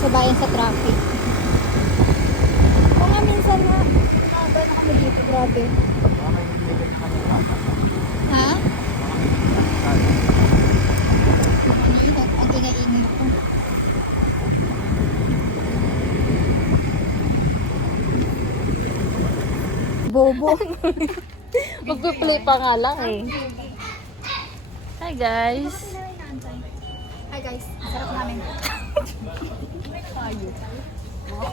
sabayan sa traffic. Kung nga minsan na naba na kami dito, grabe. Ha? Ang ingay-ingay ko. Bobo. Magpi-play pa nga lang eh. Hi guys. Hi guys, sarap namin.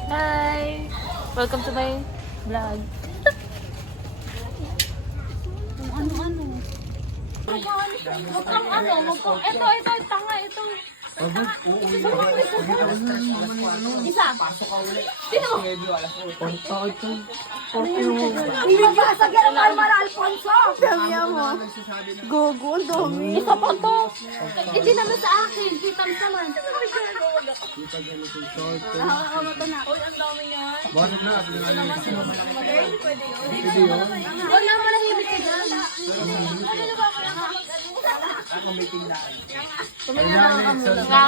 Hi. Welcome to my vlog. Ano-ano? Huwag kang ano, ito, tanga, ito. Isa. Sino? Hindi mabasag yan ang Barbara Alfonso! Dami mo. Gogo, ang dami. Isa pa to. Hindi naman sa akin. Kita mo naman. Hawa mo to na. Uy, ang dami yan. Bakit na? Huwag na malahimik ka dyan. Tumingin na ka muna. Nga.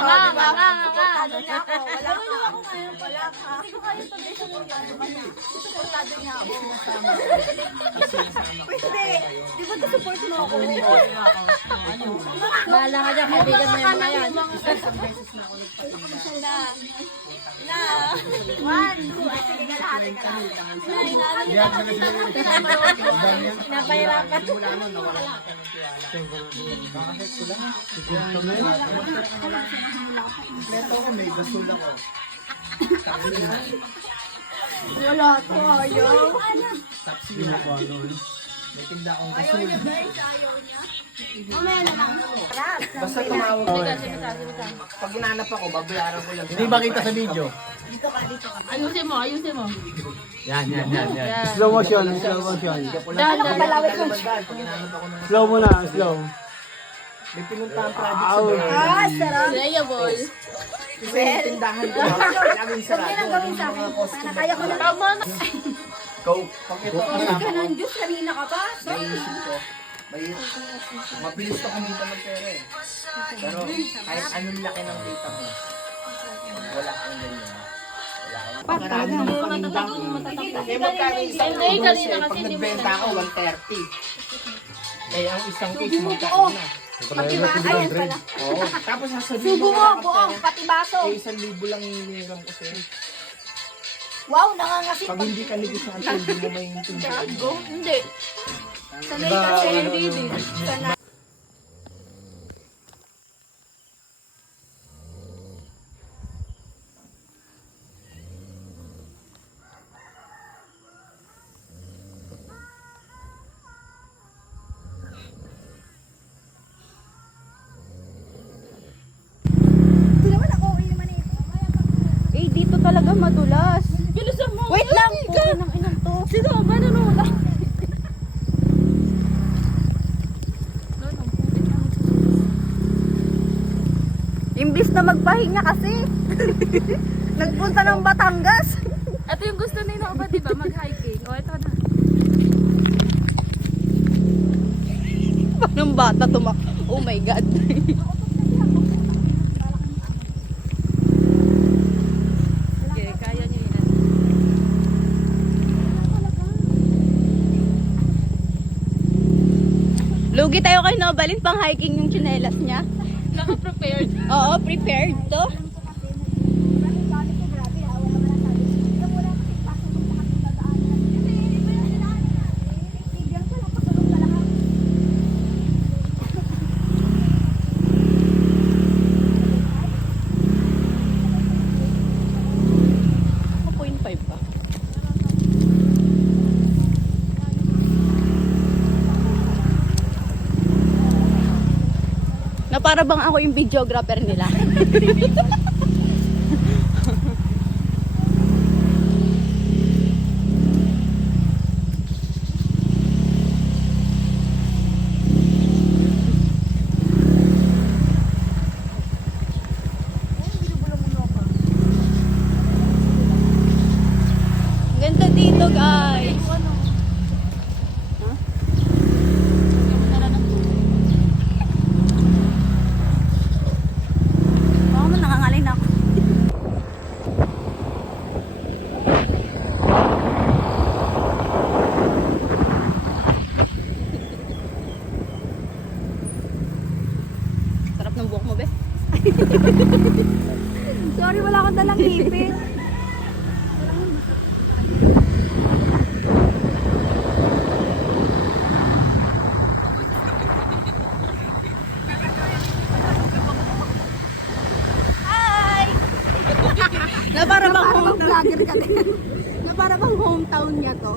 Wala ka. Hindi ko kaya sabi sa mundado ka na. Supportado niya ako. Pwede. Di ba ito support mo ako? Bahala ka dyan. Kaibigan mo yung mga yan. One, two. Ay, sige, kalahati ka lang. Pinapahirapan. Kompleto ko, may basura ko. Wala to, ayaw. Tapsi na ako, ano. May tinda akong basura. Mamaya na lang. Sarap. Basta tumawag ko. Pag ginanap ako, babayaran ko lang. Hindi ba kita sa video? Dito ka. Ayusin mo. Yan. Yan. Slow motion. Dahan. Slow mo na, slow. May pinuntahan project sa bahay. Ah, sarap. Playable. Kasi yung tindahan ko, laging sarado. Huwag na gawin sa akin. Sana kaya ko na. Tama na. Pag ito Hindi ka kasama ng Diyos, kanina ka pa. naisip ko, mabilis ka kumita ng pera eh. Pero kahit anong laki ng kita mo, wala kang ganyan. Marami ng panindang. Eh, magkano isang Hindi, ubos kanina eh. kasi Pag hindi mo nagbenta ako, 130. Eh, ang isang case, magkano na. Pati ba? Ayun pala. Oo. Tapos sasabihin Subo mo, wala kang buong, pera. pati baso. Eh, 1,000 lang hinihiram ko sa'yo. Wow, nangangasit. Pag hindi ka negosyanto, hindi mo maintindihan. Hindi. Sanay kasi. Sanay. Ito naman ako, naman ito. Eh, dito talaga madulas. Bilisan mo. Wait lang, puka ng inang to. Sino? Manunula. Imbis na magpahinga kasi. Nagpunta ng Batangas. Ito yung gusto nila ba, diba? Mag-hiking. O, ito na. Parang bata tumak. Oh my God. Okay, kaya niyo yan. Lugi tayo kay Nobalin pang hiking yung tsinelas niya. Naka-prepared. Oo, prepared to. Na para bang ako yung videographer nila. Ganda dito, guys. Baka man nangangalay na ako. walang ngipin. Na para bang vlogger ka din. Na para bang hometown niya to.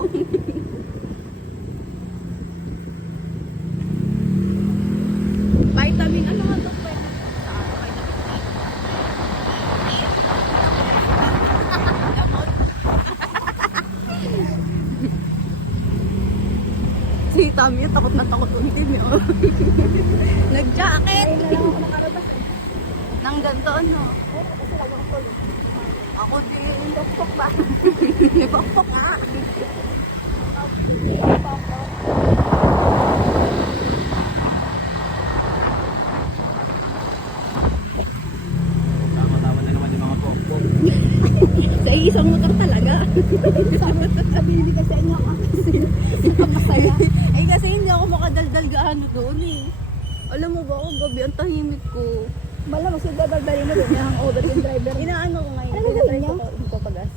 Vitamin ano nga to? Si Tommy, takot na takot untin yun. Nag-jacket! Nang ganito ano? Ako din, pokpok ba? Pokpok nga. Tama-tama na naman yung mga pokpok. Sa isang motor talaga. Sabihin din kasi inyo ako kasi masaya. Eh kasi hindi ako makadaldal gaano doon eh. Alam mo ba ako gabi ang tahimik ko. Bala, mas dadaldalin mo doon. Yung over yung driver. Inaano ko ngayon. Ano gagawin niya? Hindi ko pagas.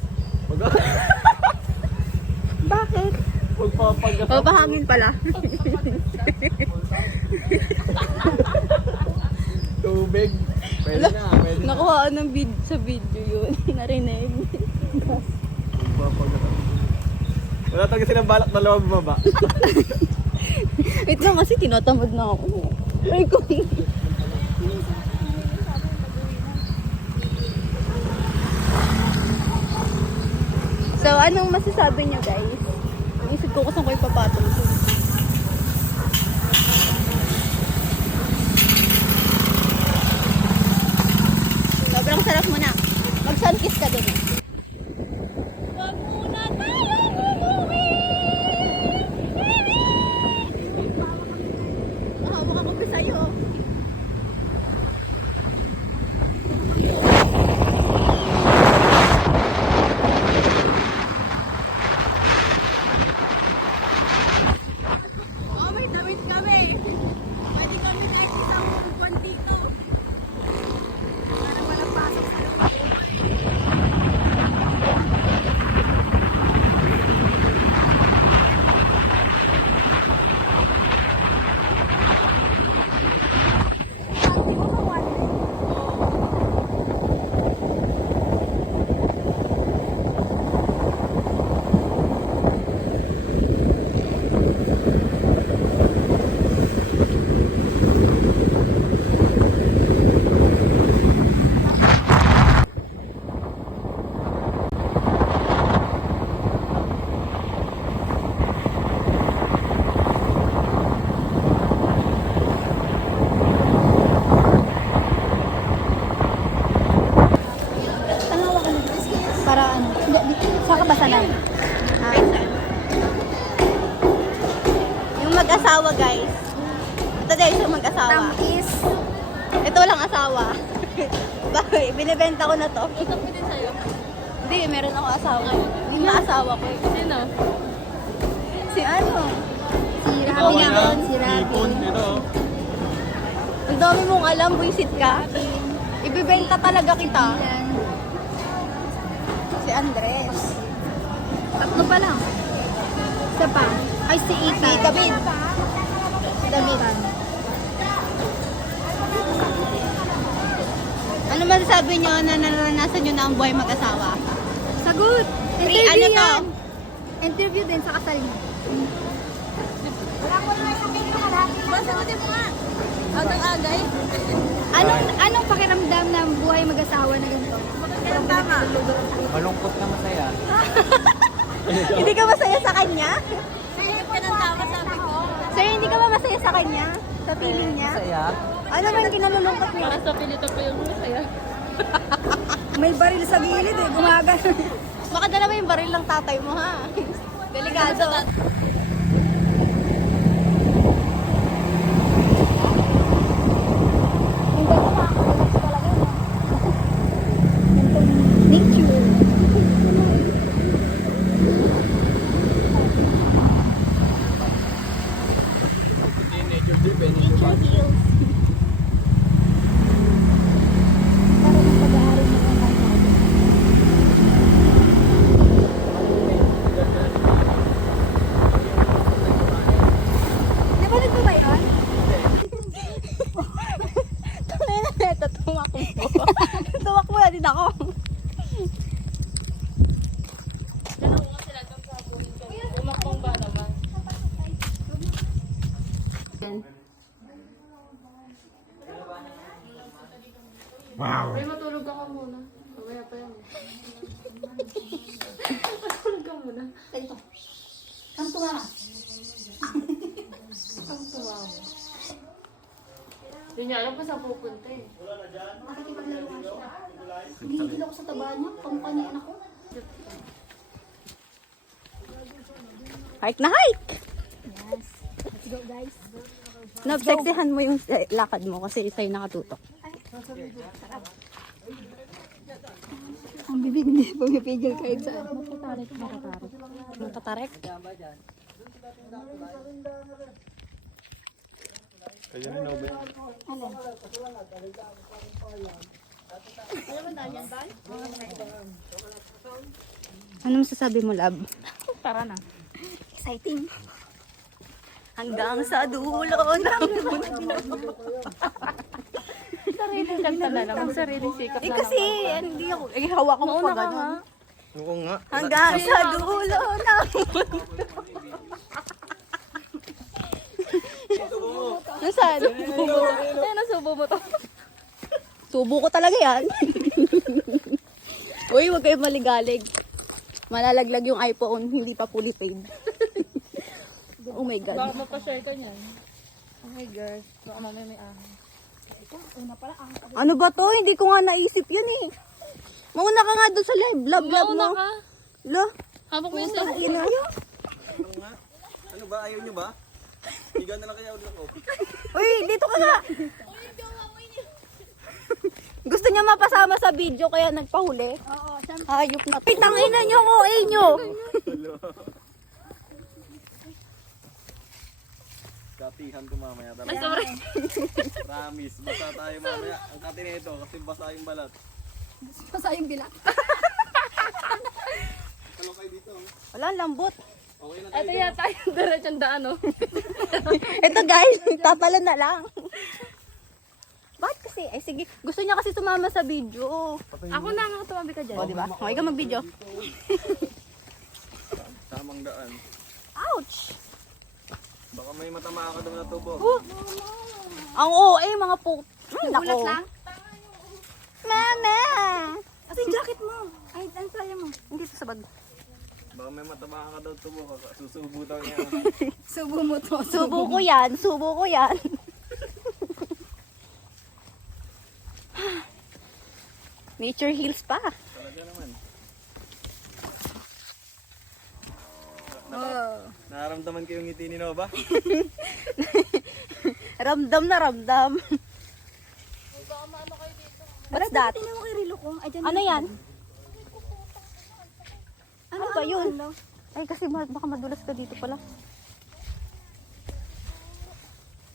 Bakit? Magpapagas. Papahangin pala. Tubig. Pwede na, pwede na. Nakuhaan ng sa video yun. Narinig. Magpapagas. Wala talaga silang balak na lawag baba. Wait lang kasi tinatamad na ako. Ay ko. So, anong masasabi niyo guys? Isip ko kung saan ko ipapatong to. Sobrang sarap mo na. Mag-sunkiss ka dun. Wag muna tayo umuwi. Hawak ako pa sa'yo. Oh, may damit kami. Pwede kami kahit isang buwan dito. Para walang pasok sa loob. Para ano? Saan ka ba sanay? Yung mag-asawa guys. Ito guys yung mag-asawa. Tamis. Ito lang asawa. Bakit? Binibenta ko na to. Ito ko din sa'yo. Hindi, meron ako asawa. Yung asawa ko eh. Sino? Si ano? Si Rabi naman. Si Rabi. Ito. Ang dami mong alam, buisit ka. Ibibenta talaga kita. Yan. Si Andres. Tatlo pa lang. Isa pa. Ay, si Si Ethan. David. David. Ano masasabi nyo na naranasan nyo na ang buhay mag-asawa? Sagot. Free, Interview ano to? yan. Interview din sa kasal niya. Wala ko naman sa akin yung harapin. Sagutin mo nga. Agang-agay. Anong pakiramdam ng buhay mag-asawa na ganito? Tama. Malungkot na masaya. Hindi ka masaya sa kanya? Sayang ka ng tama, sabi ko. Sir, hindi ka ba masaya sa kanya? Sa feeling niya? Masaya? Ano man kinalulungkot niya? Sa pilito pa yung masaya. May baril sa gilid eh, gumagano. Baka dalawa yung baril ng tatay mo ha. Delikado. Nature. Teenager din, pwede Nature heals. Para ng pag-aaral ng mga Alam ko saan pupunta eh. Nakikipaglaro nga siya. Hinihigil ako sa taba niya. Pamukha niya anak ko. Hike na hike! Yes. Let's go guys. Nabseksihan mo yung lakad mo kasi sa'yo nakatutok. Ang bibig hindi pumipigil kahit saan. Matatarek? Ano masasabi mo, Lab? Tara na. Exciting. Hanggang sa dulo ng Sariling kanta na lang. Sariling sikap na lang. kasi hindi ako, hawak ko pa ganun. Oo nga. Hanggang sa dulo ng Nasaan? Ayun, nasubo mo to. Subo ko talaga yan. Uy, huwag kayo maligalig. Malalaglag yung iPhone, hindi pa fully paid. Oh my God. Baka mapashare ka niyan. Okay girls, baka mamaya may ahon. Ano ba to? Hindi ko nga naisip yun eh. Mauna ka nga doon sa live. Love mo. Mauna ka. Lo. Habang may Putang ina. Ano ba? Ayaw nyo ba? Higa na lang kaya ulit ako. Uy, dito ka nga. Gusto niya mapasama sa video kaya nagpahuli. Oo, siyempre. Hayop na. Ay, tangina niyo ko, nyo. Katihan ko mamaya Ay, talaga. sorry. Promise. Basa tayo mamaya. Ang kati nito kasi basa yung balat. Basta yung bilat. Talong kayo dito. Wala, lambot. Okay na tayo. Ito yata yung diretsong daan, oh. Ito guys, tatalo na lang. Bakit kasi? Ay sige, gusto niya kasi sumama sa video. Ako na nga tumabi ka dyan. O, diba? Okay ka mag-video. Tamang daan. Ouch! Baka may matama ka daw na tubo. Ang OA, mga po. Nagulat lang. Mama! Ito yung jacket mo. Ay, ano playa mo? Hindi to sa bag. Baka may matama ka daw tubo. Susubo daw niya. Subo mo to. Subo ko yan, subo ko yan. Nature heals pa. Talaga naman. Oh. Nararamdaman ko yung ngiti ni Nova. Ramdam na ramdam. What's that? Tingnan mo kay Rilo ko. Ay, dyan Ano yan? Ano ba yun? Ano? Ay, kasi baka madulas ka dito pala.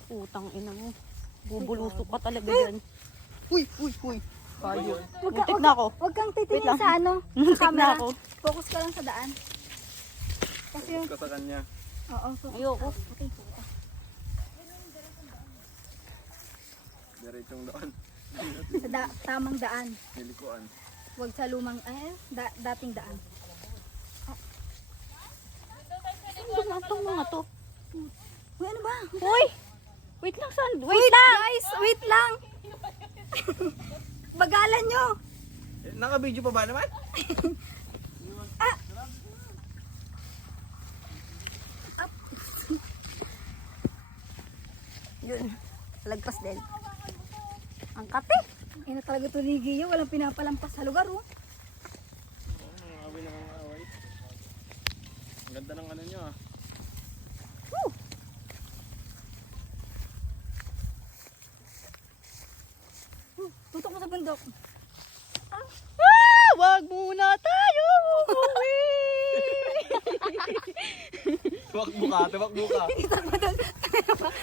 Utang ina mo. Bubulusok ka talaga dyan. Uy, uy, uy. Kayo. Muntik na ako. Huwag kang Wait titingin lang. sa ano. Muntik na camera. ako. Focus ka lang sa daan. Kasi yung... Ka sa kanya. Oo, focus. Ayoko. Okay, focus. Diretsong daan. Sa tamang daan. Nilikuan. Huwag sa lumang... dating daan. Ano itong mga to? Uy, ano ba? Uy! Wait lang, Sand. Wait lang! Guys, wait lang! Bagalan nyo! Naka-video pa ba naman? Yun. Lagpas din. Ang kate. Ina talaga ito ni Gio. Walang pinapalampas sa lugar, oh. Away na mga away. Ang ganda ng ano nyo ah. Tutok mo sa bundok. Wag muna tayo umuwi. Tuwak buka, tuwak buka.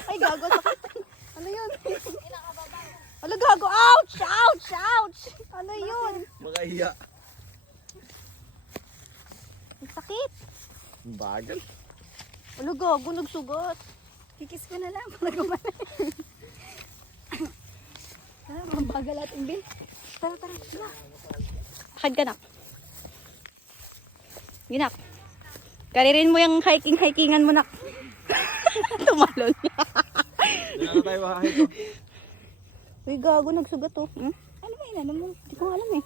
Ay, gago. Sakit. Ano yun? Ano gago? Ouch! Ouch! Ouch! Ano yun? Makahiya. Ang sakit. Bagal. Ano gago? Nagsugat. Kikis ko na lang para gumanan. Tara, mabagal at imbil. Tara, tara. Tara. Hakad ka, nak. Ginak. Karirin mo yung hiking-hikingan mo, nak. Tumalon. Hindi na tayo makahit oh. Uy, gago. Nagsugat, oh. Hmm? Ano ba yun? Ano mo? Hindi ko alam, eh.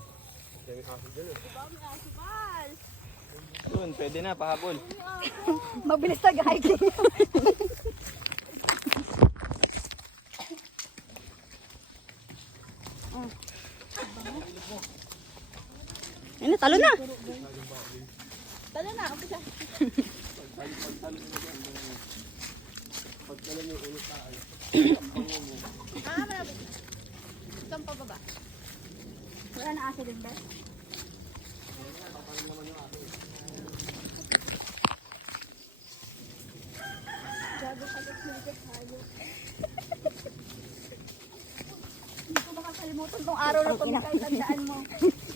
Yun, pwede na, pahabol. Mabilis tag-hiking. Talo na. Talo na, umpisa. Malapit. Saan pa baba? Wala na asa din ba? Hindi ko makakalimutan tong araw na to, kahit tandaan mo.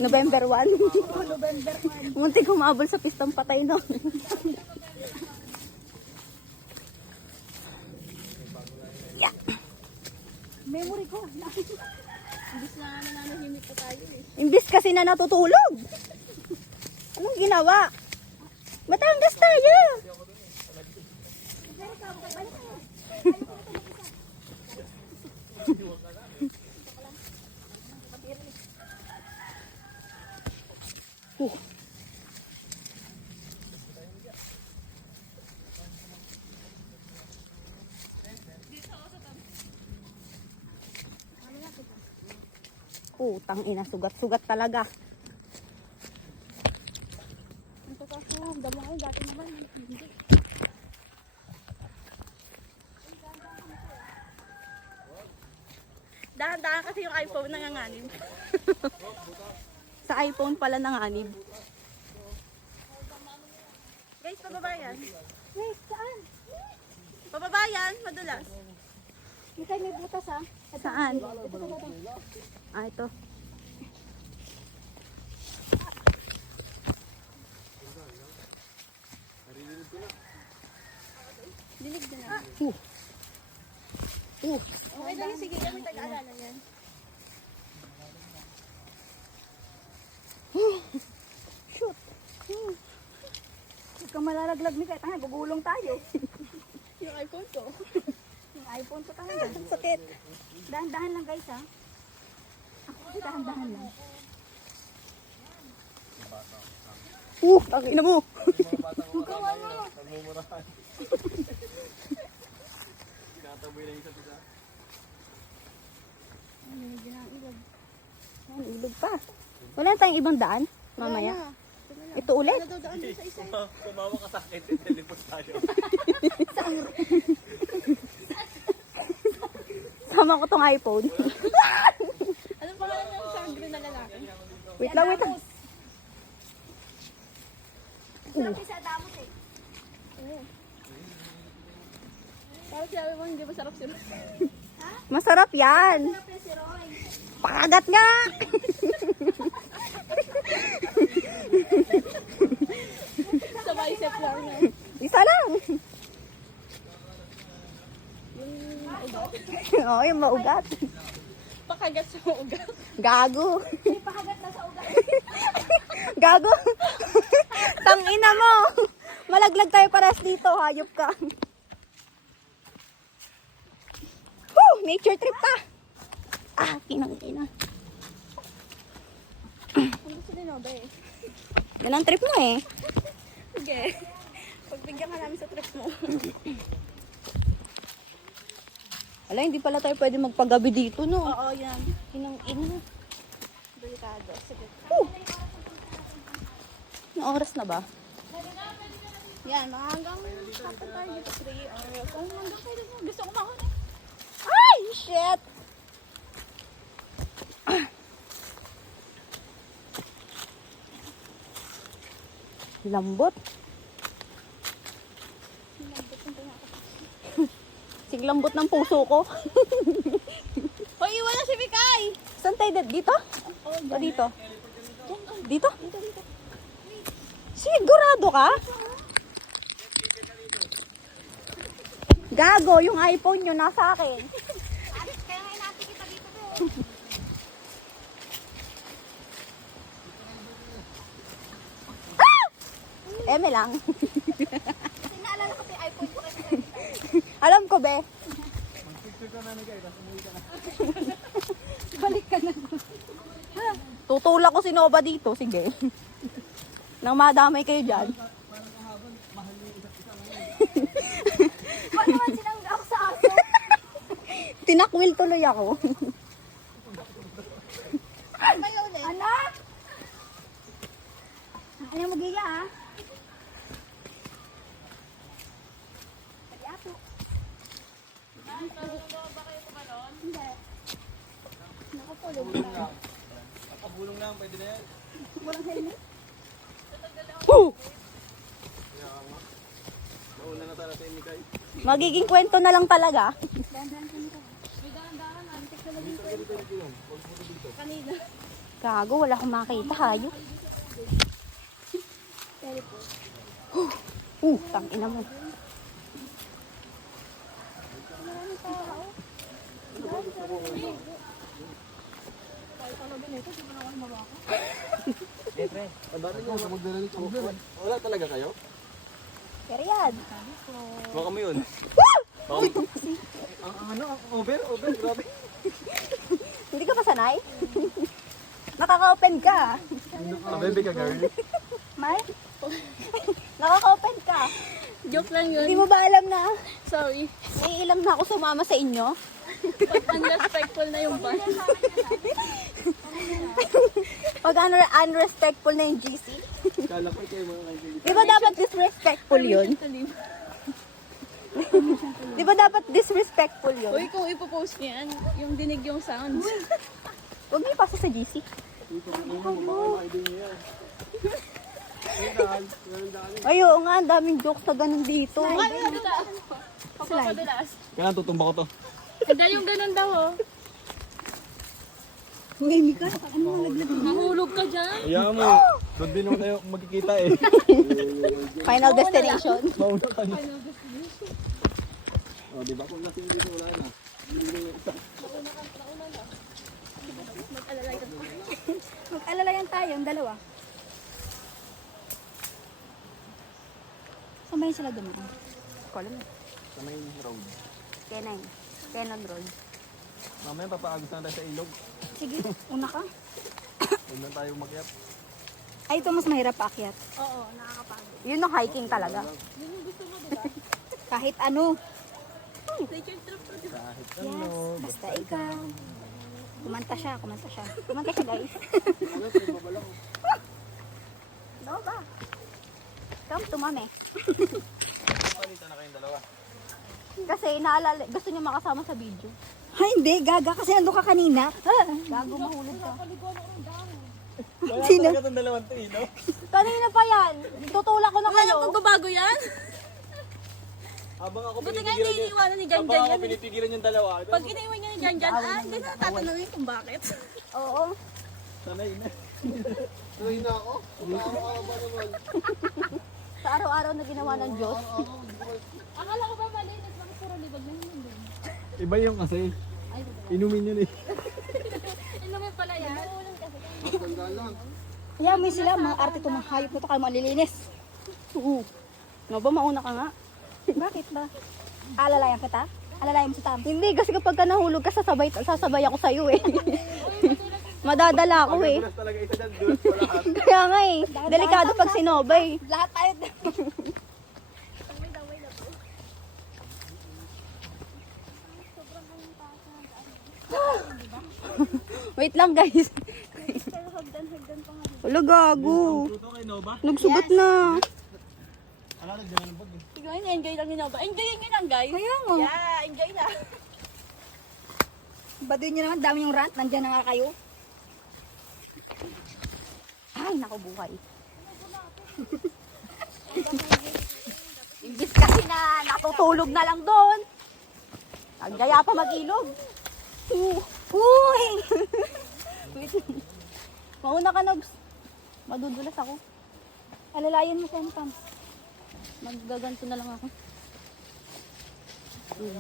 November 1. November 1. Muntik humabol sa pistang patay no. Yeah. Memory ko. Imbis na nananahimik pa tayo eh. Imbis kasi na natutulog. Anong ginawa? Batangas tayo. Putang ina, sugat-sugat talaga. Ang totoo, damo ngayon, dati naman. Hindi. Dahan-dahan kasi yung iPhone nanganganib. Sa iPhone pala nanganib. Guys, pababa yan. Wait, saan? Pababa yan, madulas. Hindi tayo may butas ha. Saan? Ah, ito. Dinig din na. Okay lang, sige, kami tag-aalala yan. Shoot. Huwag kang malalaglag ni kahit gugulong tayo. Yung iPhone ko. Yung iPhone ko tayo. Sakit. Dahan-dahan lang guys ha. Ako kasi dahan-dahan lang. Tangina mo. Ayan, ilog pa. Wala tayong ibang daan? Mamaya. Ito ulit. Ano daw daan doon sa isa? Kumawa ka sa akin, teleport tayo. Sama ko tong iPhone. Anong pangalan ng sa green na lalaki? Wait lang, wait lang. Sabi sa damos eh. Parang sinabi mo, hindi masarap sila. Masarap yan. Sabi si Roy. Pakagat nga. Sa bicep lang na. Isa lang. Oo, yung maugat. Pakagat sa ugat. Gago. May pakagat na sa ugat. Gago. Tangina mo. Malaglag tayo paras dito. Hayop ka. Woo! Nature trip pa. Ah, kinang-ina. Ang gusto din ba eh. Yan ang trip mo eh. Sige. Pagbigyan ka namin sa trip mo. Wala, hindi pala tayo pwede magpagabi dito, no? Oo, yan. Kinang-ina. Delikado. Sige. Anong oras na ba? Yan, mga hanggang hapon tayo dito. 3 or kung hanggang kayo dito. Gusto ko makuna. Ay, shit! Lambot. Siglambot ng puso ko. Hoy, iwan na si Mikay! Saan tayo dito? O dito? Dito? Sigurado ka? Gago, yung iPhone nyo nasa akin. Kaya nga natin kita dito to. Eme lang. Kasi naalala ko yung iPhone ko kasi. Alam ko, be. Balik ka na. Tutulak ko si Nova dito. Sige. Nang madamay kayo dyan. Paano naman sinangga ako sa aso? Tinakwil tuloy ako. Anak! Ano mo giya ha? Kaya po. Hindi. Nakapulog lang. Nakabulong lang, pwede na yan. Walang helmet. Nauna na tayo sa Mikay. Magiging kwento na lang talaga. Kanina. Gago, wala akong makita. Hayop. Tangina mo. Ang dami niyo sa magdala ni Tumbler. Wala talaga kayo? Period. Baka mo yun. Ang over, grabe. Hindi ka pa sanay? Nakaka-open ka. Bebe ka, girl. May? Nakaka-open ka. Joke lang yun. Hindi mo ba alam na Sorry. may ilang na ako sumama sa inyo? Pag unrespectful na yung bus. Pag unrespectful na yung GC? Kala ko kayo mga kaibigan. Di ba dapat disrespectful yun? Di ba dapat disrespectful yun? Uy, kung ipopost niyan, yung dinig yung sounds. Huwag niyo ipasa sa GC. Ay, oo nga, ang daming jokes na ganun dito. Pagpapadalas. Kailan tutumba ko to? Hindi yung ganun daw, oh. Uy, Mika, ano nga laglag mo? Mahulog ka dyan. Ayaw mo. Doon din naman tayo magkikita eh. Final destination. Mauna ka na. O, diba? Kung lasing dito, wala na. Mag-alalayan tayo, yung dalawa. Saan ba yun sila dumaan? Kolom. Sa main road. Kenay. Kenon Road. Mamaya papaagos na tayo sa ilog. Sige, una ka. Huwag na tayo makiap. Ay, ito mas mahirap paakyat. Oo, nakakapagod. Yun ang hiking talaga. Kahit ano. Nature trip to. Kahit Yes, ano. basta ikaw. Kumanta siya. Kumanta siya, guys. Ano, tayo babalak. No ba? Come to mami. Palitan na kayong dalawa. Kasi naalala, gusto niya makasama sa video. Ay, hindi. Gaga kasi nandun ka kanina. Gago, mahulog ka. Wala Sino? talaga itong dalawang to, no? Kanina pa yan. Tutulak ko na kayo. Pagbabago yan? Habang ako Buti nga pinipigilan hindi iniwanan ni Jan Habang Jan ako yan. pinipigilan yung dalawa. Pag iniwan niya ni Jan Jan, hindi na tatanungin kung bakit. Oo. Sanay na. Sanay na ako? Araw-araw ba naman? Sa araw-araw na ginawa ng Diyos. Akala ko ba malinis, bakit puro libag na yun din? Iba yung kasi. Inumin yun eh. Inumin pala yan. Tanda lang. Kaya may sila, mga arte itong mga hayop na ito kayo malilinis. Oo. Nga ba, mauna ka nga? Bakit ba? Alalayan kita? Alalayan mo si Tam? Hindi, kasi kapag ka nahulog ka, sasabay ako sa'yo eh. Madadala ako eh. Dulas talaga isa dyan. Dulas pa lahat. Kaya nga eh. Delikado pag sinobay. Lahat tayo. Wait lang guys. Wala gago. Tuto kay Nova. Nagsugat na. Alala, dyan ang bag eh. Tignan niya, enjoy lang nyo ba? Enjoyin nyo lang guys. Kaya nga. Yeah, enjoy na. Baduy nyo naman, dami yung rant. Nandyan na nga kayo. Ay, naku buhay. Imbis kasi na natutulog na lang doon. Naggaya pa mag-ilog. Uy! Wait. Mauna ka, Nobs. Madudulas ako. Alalayan mo siya, Tam. Maggaganto na lang ako.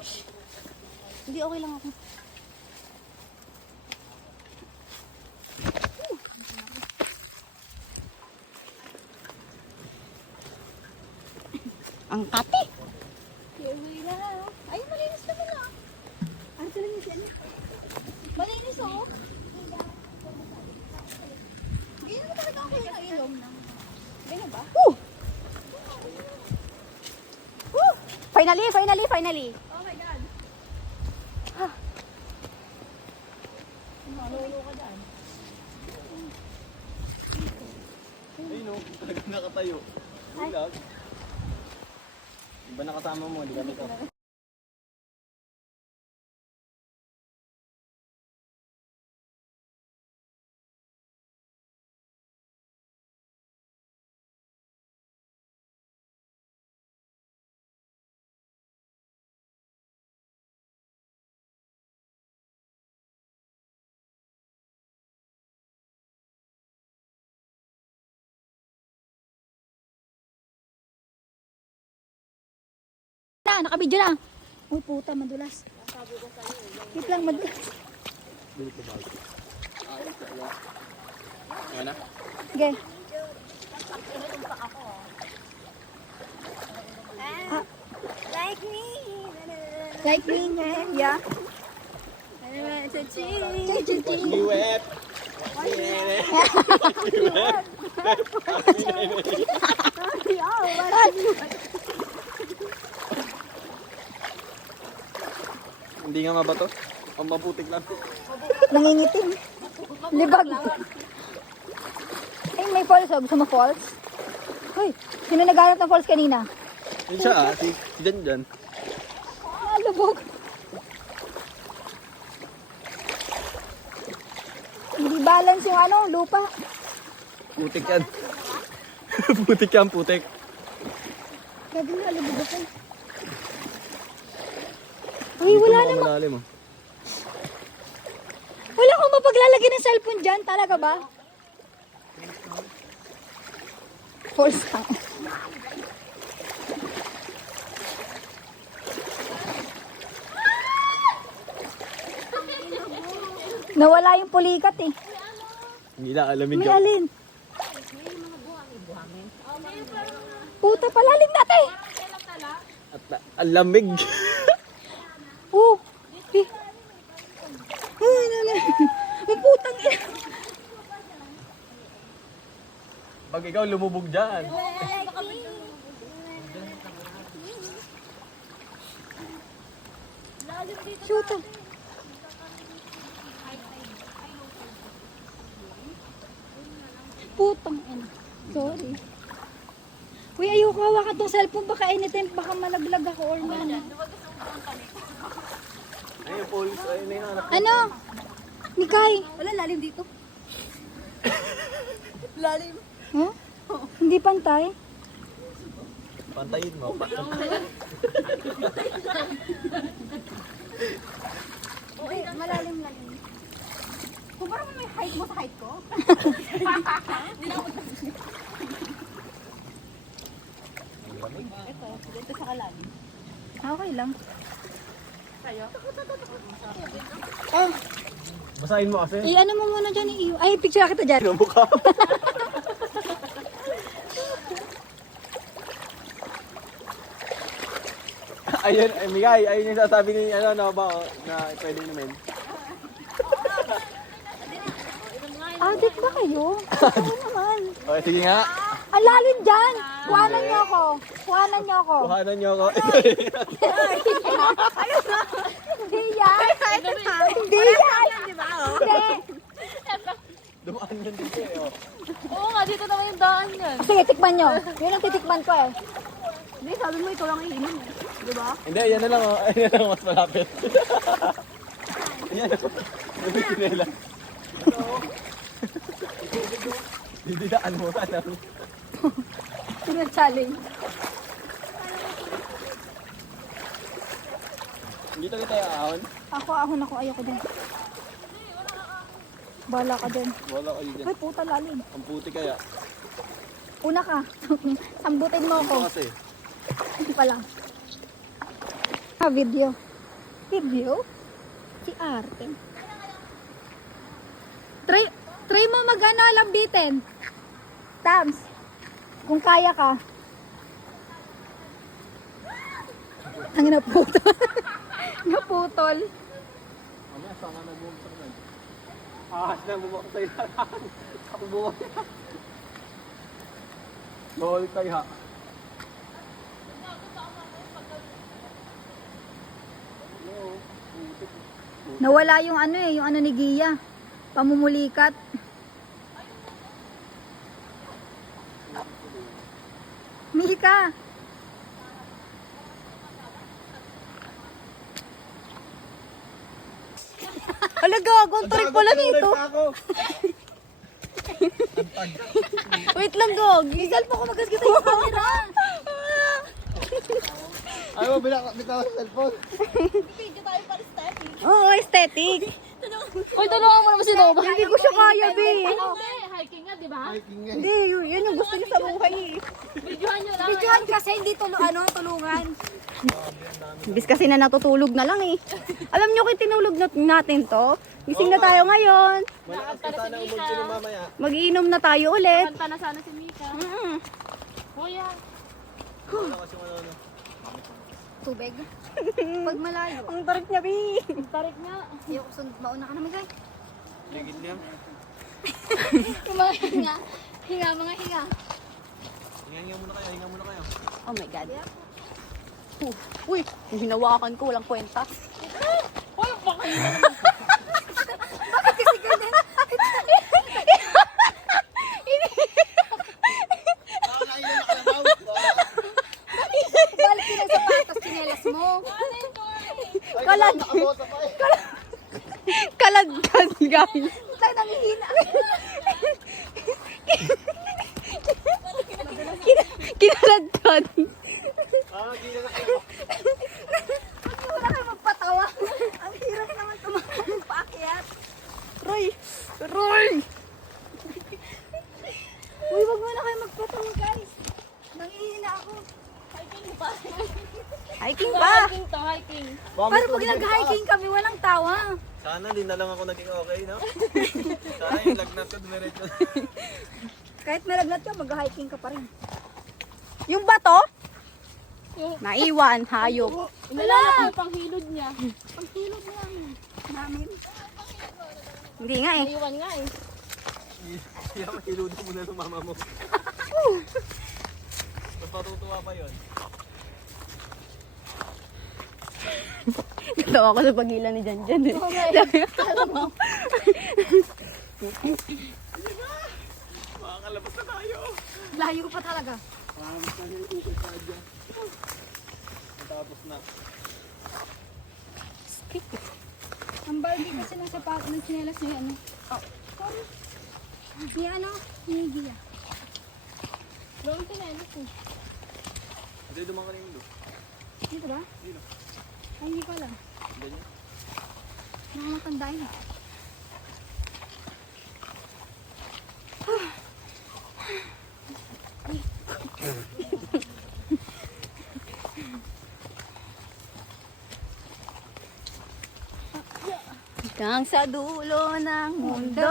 Ush. Hindi, okay lang ako. Ang kati. Uwi na. Ay, malinis naman ah. Ano sila niya siya? Malinis oh. Ganyan mo talaga ako yung ilong. Ganyan ba? Woo! Woo! Finally. Oh my God. Malolo ka dyan. Ayun o. oh. Nakatayo. Bulag. Iba nakasama mo, di kami to. Nakabidyo na. Uy, puta, madulas. Wait lang, madulas. Ano na? Okay. Like me. Like me, yeah. You wet. Hindi nga mabato. Ang maputik lang. Nangingitim. Libag. Ay, may falls. Oh. Gusto mo falls? Hoy, sino naghanap ng falls kanina? Yun siya si Jan. Ah, lubog. Hindi balance yung ano, lupa. Putik yan. Putik yan, putik. Gabi na, lubog ako. Uy, wala Dito naman. malalim, oh. Wala akong mapaglalagay ng cellphone dyan. Talaga ba? False ka. Nawala yung pulikat eh. Hindi na alamin May ka. alin. Puta, palalim natin. At ang lamig. Oh. Eh. Ay, nana. Ang putang ina. Pag ikaw lumubog dyan. Shoot. Putang ina. Sorry. Uy, ayoko hawakan tong cellphone. Baka anytime, baka malaglag ako or ano. Ayun, police. Ayun na yung Ano? Mikay. Wala lalim dito. Huh? Hindi pantay? Pantayin mo. Okay, malalim lang yun. Kung parang may height mo sa height ko. Ito, dito sa kalalim. Okay lang. Basahin mo kasi. Eh, ano mo muna dyan? Ay, picture kita dyan. Ano mukha? Ayun, ay, Migay, ayun yung sasabi ni ano, na ba, oh, na pwede naman. Adik ba kayo? Oo naman. Okay, sige nga. Ang lalim dyan. Kuhanan niyo ako. Kuhanan niyo ako. Kuhanan niyo ako. Hindi yan. Hindi yan. Hindi. Dumaan yan dito eh, oh. Oo nga, dito naman yung daan yan. Sige, tikman nyo. Yun ang titikman ko eh. Hindi, sabi mo ikaw lang iinom. Diba? Hindi, yan na lang, oh. Ayun na lang, mas malapit. Ayan, may sinela. Dididaan mo, ano? Yun ang challenge. Dito kita yung ahon. Ako. Ayoko din. Bala ka din. Wala kayo dyan. Ay, puta lalim. Ang puti kaya. Una ka. Sambutin mo ako. Ito kasi. Hindi pa lang. Video. Video? Si Arte. Try mo mag-ano, lambitin. Tams. Kung kaya ka. Ang naputol. Naputol. Mamaya, saan ka nag-bumsak na? Ahas na bumaka sa'yo na lang. Ako bumaka. Bawal kayo ha. Nawala yung ano eh, yung ano ni Gia. Pamumulikat. Mika! Ala, gago. Ang tarik pala nito. Wait lang, Gog. Isal pa ko magasgita yung camera. Ayaw, bitaw sa cellphone. Oo, aesthetic. Uy, tulungan mo naman si Nova. Hindi ko siya kaya, be. Hiking nga, di ba? Hiking nga. Hindi, yun yung gusto niya sa buhay. Videohan nyo lang. Videoan kasi, hindi tulungan. Bis kasi na natutulog na lang eh. Alam niyo kung tinulog natin to, gising na tayo ngayon. Nakanta na si Mika. Mag-iinom na tayo ulit. Nakanta na sana si Mika. Kuya. Tubig. Pag malayo. Ang tarik niya, be. Tarik nga. Ayoko sunod, mauna ka naman, guys. Ligid niya. Yung mga hinga. Hinga, mga hinga. Hinga muna kayo. Oh my God. Uy, yung hinawakan ko, walang kwenta. Uy, baka yun. Bakit kasi ganun? Balik yun ang sapatos, chinelas mo. Kalagkan, guys. Tayo nangihina. Kinalagkan. Wala kayo magpatawa. Ang hirap naman paakyat. Roy! Uy, wag mo na kayo magpatawa, guys. Nangihina ako. Hiking pa. Hiking pa! Hiking to, hiking. Para pag nag-hiking kami, walang tawa. Sana din na lang ako naging okay, no? Sana yung lagnat ko dumiretso. Kahit malagnat ka, mag-hiking ka pa rin. Yung bato? Naiwan, hayop. Inalala ko yung panghilod niya. Ang hilog lang. Namin. Hindi nga eh. Iwan nga eh. Kaya makiludo mo na ng mama mo. Mapatutuwa pa yun. Natawa ako sa pagila ni Janjan eh. Makakalabas na tayo. Layo pa talaga. Makakalabas na yung ukol sa dyan. Tapos na. Ang Barbie kasi ng sapat ng chinelas niya ano. Sorry. Ni ano? Ni Gia. Gawin tinelas eh. Hindi dumang ka na yung look. Dito ba? Dito. Ay, hindi ko alam. Ganyan. Nakamatandaan na. Hanggang sa dulo ng mundo.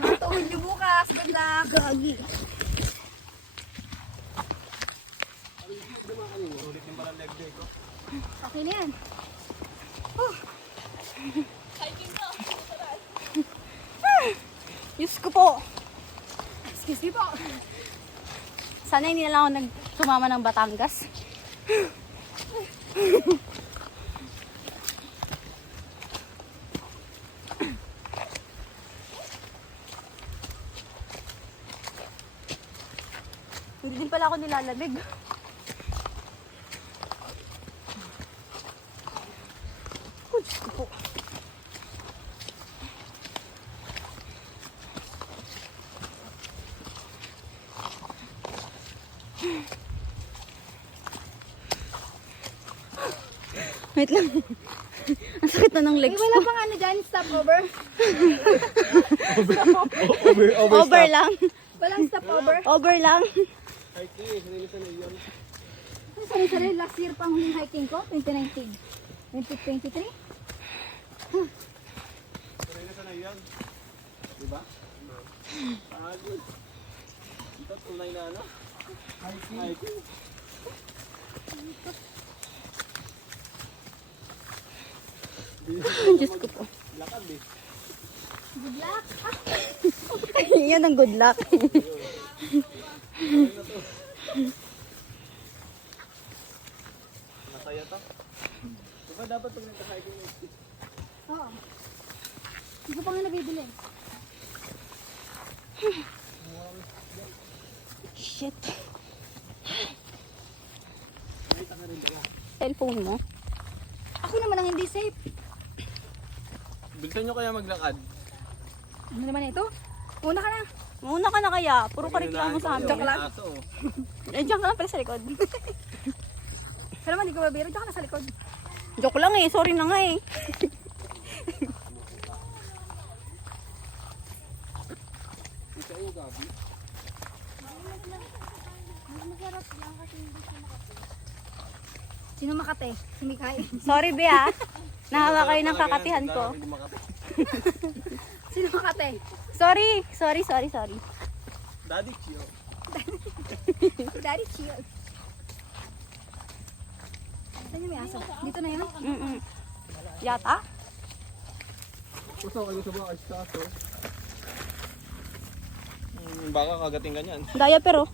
Matuhod niyo bukas. Ganda. Gagi. Sulit yung parang leg day ko. Okay na yan. Hiking to. Diyos ko po. Excuse me po. Sana hindi na lang ako sumama ng Batangas. Hindi din pala ako nilalamig. Oh, Diyos ko po. Wait lang. Ang sakit na ng legs ko. Wala pang ano dyan, stopover. Over lang. Walang stopover. Over lang. Hiking, sarili sa iyon. Sorry, last year pang huling hiking ko, 2019. 2023? Sarili sa iyon. Diba? Pagod. Ito, tunay na ano? Hiking. Diyos ko po. Lakad eh. Good luck. Yan ang good luck. Masaya to. Diba dapat pag nagka-hiking may stick? Oo. Hindi ko pa nga nabibili. shit. Cellphone mo? Ako naman ang hindi safe. Bilisan nyo kaya maglakad. Ano naman ito? Una ka na. Una ka na kaya. Puro ka reklamo sa amin. Joke lang. Diyan ka lang pala sa likod. Pero man, di ko mabiro. Diyan ka na sa likod. Joke lang eh. Sorry na nga eh. Sino Makate? Si Mikay. Sorry be ah. Nahawa kayo ng kakatihan ko. Sino Makate? Sorry. Daddy Chio. Daddy chill. Saan yung may aso? Dito na yun? Mm-mm. Yata? Gusto kayo sa mga aso. Baka kagating ganyan. Daya pero.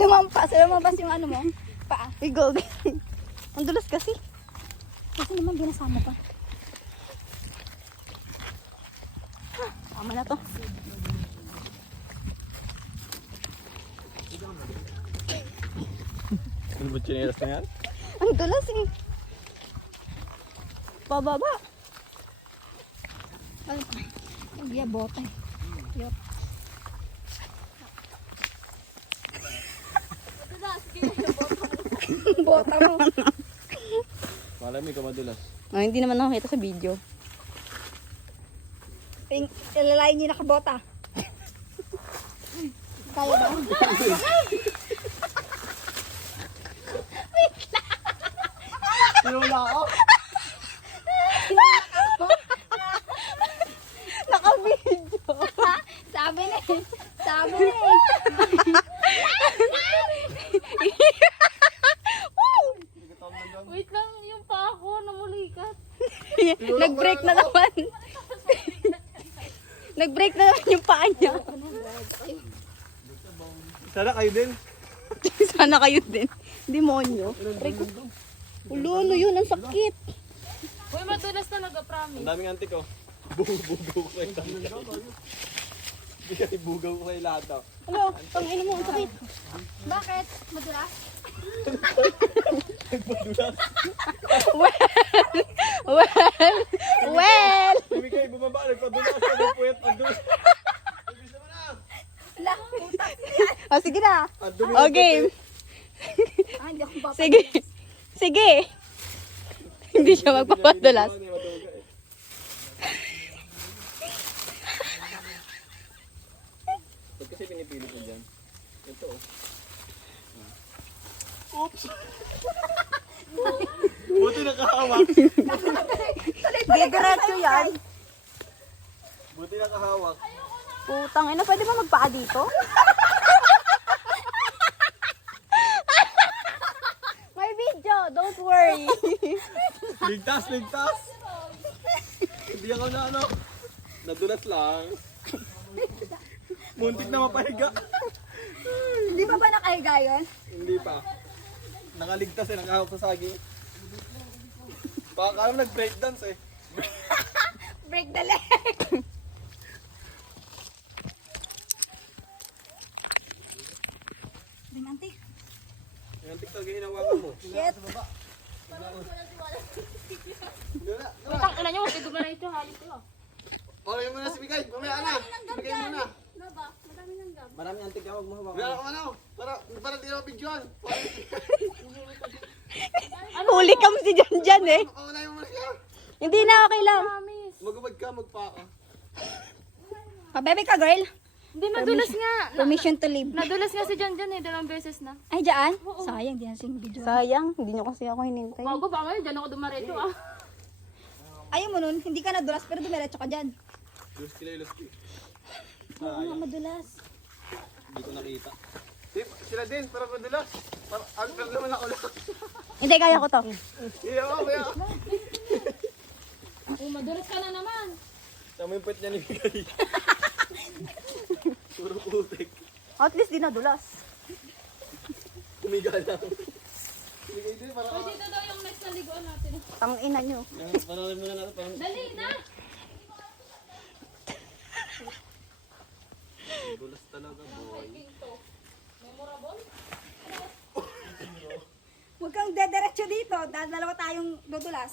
Lumampas yung ano mo. Paa. Igol. Ang dulas kasi. Kasi naman binasama pa. Tama na to. Ano ba chinelas na yan? Ang dulas eh. Pababa. Hindi yan bota eh. Yup. Bota mo. Malami ka madulas. Oh, hindi naman nakakita sa video. Ilalayin niyo nakabota. Kaya ba? Sinula ako? Naka-video. Sabi na eh. Sabi na eh. Wait lang, yung pa ako, namulikat. Nag-break na naman. Nag-break na naman yung paa niya. Sana kayo din. Sana kayo din. Demonyo. Ulo, ano yun? Ang sakit. Uy, madulas talaga, promise. Ang daming antik oh. Bugaw ko kayo. Hindi kasi bugaw ko kayo lahat oh. Ano? Tangin mo, ang sakit. Bakit? Madulas? Well. Hindi kayo bumaba. Nagpadulas ka. Nagpuyat. Padulas. O, sige na. Andumi O, game. Hindi ako papayag. Sige. Sige. Hindi siya magpapadulas. Ba't kasi pinipili ko dyan? Ito oh. Oops! Buti nakahawak. Didiretso yan. Buti nakahawak. Putang ina, pwede ba magpaa dito? May video, don't worry. Ligtas, ligtas! Hindi ako na ano. Nadulas lang. Muntik na mapahiga. Hindi pa ba nakahiga yun? Hindi pa. Nakaligtas eh, nakahawak sa saging. Baka alam nag-breakdance eh. Break the leg. Ringanti. Yung antik talaga hinawakan mo. Shit. Utang ina nyo, matidog na ito, halit ko. Okay mo na si Bigay, mamaya na. Bigay mo na. Diba? Madami ng gab. Maraming antik ka, huwag mo hawakan. Bigyan ako ano, para di na videoan. Huli ka mo si Jan eh. Paunayin mo na siya. Hindi na, okay lang. Promise. Magubad ka, magpaka. Pabebe ka, girl. Hindi, madulas nga. Permission to leave. Nadulas nga si Jan Jan eh, 2 beses na. Ay, dyan? Sayang, di nasin video. Sayang, hindi nyo kasi ako hinintay. Bago ba ngayon, dyan ako dumaretso ah. Ayaw mo nun, hindi ka nadulas pero dumiretso ka dyan. Lus kila. Oo nga, madulas. Hindi ko nakita. Sila din, para madulas. Ang naman ako lang. Hindi, kaya ko to. Iya, kaya. Madulas ka na naman. Tama yung puwet niya ni Bigay. Puro putik. At least di nadulas. Kumiga lang. Bigay din, para Pwede ito daw yung next na liguan natin. Ang ina nyo. Panorin mo na natin. Dali na! Dulas talaga, boy. Huwag kang dediretso dito. Dalawa tayong dudulas.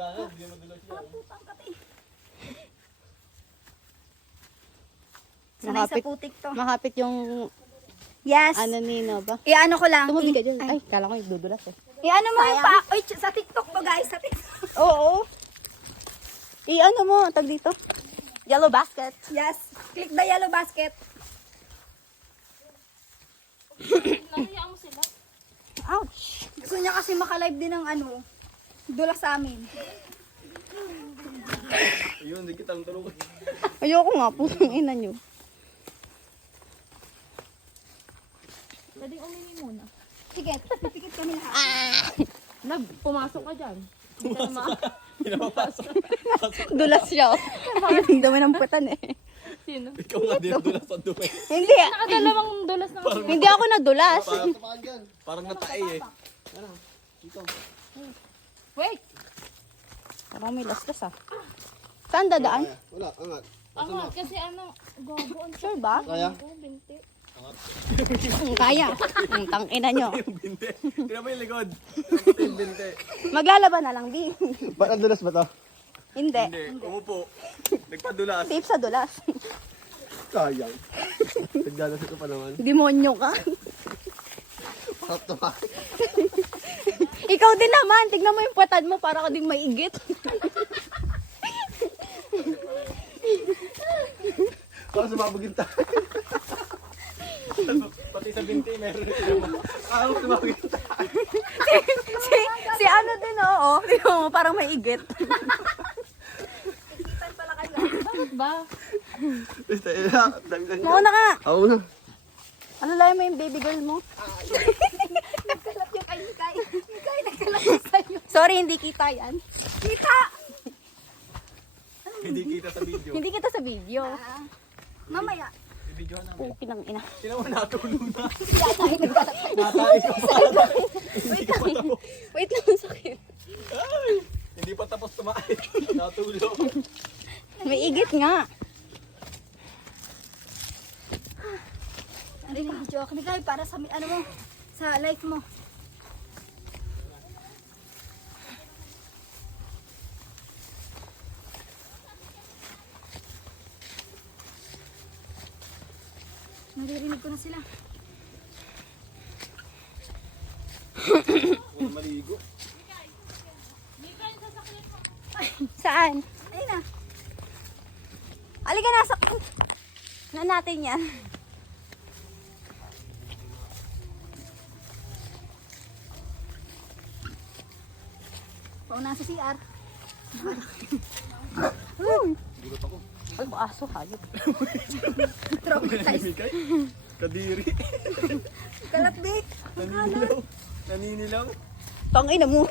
Wala na, hindi naman dulas yan. Sanay sa Mahapit, putik to. mahapit yung Yes. ano nino ba? I-ano ko lang. Tumagi ka dyan. Ay. Ay, kala ko yung dudulas eh. I-ano mo yung pa... Uy, sa TikTok to guys. Sa TikTok. Oo. I-ano mo, tag dito. Yellow basket. Yes. Click the yellow basket. Nahiyaan mo sila. Ouch. Gusto niya kasi makalive din ng ano. Dulas sa amin. Ayun, hindi kita tulungan. Ayoko nga, pusong ina nyo. Pwedeng umimi muna. Sige, pipikit kami lahat. Pumasok ka dyan. Dulas siya. Ang dami ng putan eh. Sino? Ikaw nga din, dulas ang dumi. Hindi. Nakadalawang dulas na kasi. Hindi ako nadulas. Parang natae eh. Wait! Parang may laslas ah. Saan dadaan? Wala, angat. Angat kasi ano, gago. Ang Sure ba? Kaya? binti. Kaya. Ang tangina nyo. Yung binte. Tira mo yung likod. Tapos yung binte. Maglalaban na lang, di. Ba't ang dulas ba to? Hindi. Hindi, umupo. Nagpadulas. Safe sa dulas. Sayang. Nagdalas ito pa naman. Demonyo ka. Harap to ha. Ikaw din naman. Tignan mo yung putan mo para ka din maigit. Para sumabugin tayo. Pati sa binti, meron rin naman. Sumabugin tayo. si ano din oo. Tignan mo parang maigit. Bakit ba? Mauna ka. Oo na. Ano lang mo yung baby girl mo? Nagkalat yung kay Mikay. Mikay, nagkalat yung sa'yo. Sorry, hindi kita yan. Kita! Hindi kita sa video. Hindi kita sa video. Mamaya. Video na. Puki ng ina. Sino mo natulog na? Wait lang, sakit. Ay! Hindi pa tapos tumain. Natulog. May igit nga. Ano yung video ako? Mikay, para sa ano mo, sa life mo. Naririnig ko na sila. Maligo. Saan? Ayun na. Halika na, na natin yan. Pauna sa CR. Gulat ako. Ay, aso, hayop. Traumatized. Mikay. Kadiri. Kalat di. Naninilaw. Naninilaw. Tangina mo.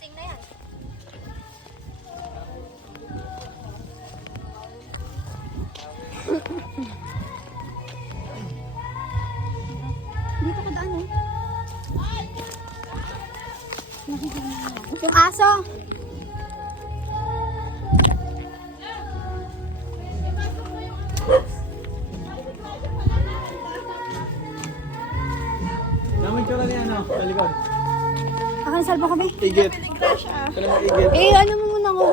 Sing na yan. Dito ka daan eh. Yung aso. Naman ka niya ano, sa likod. Akan salbo kami. Igit. Kaya mo igit. Eh, ano mo muna ko?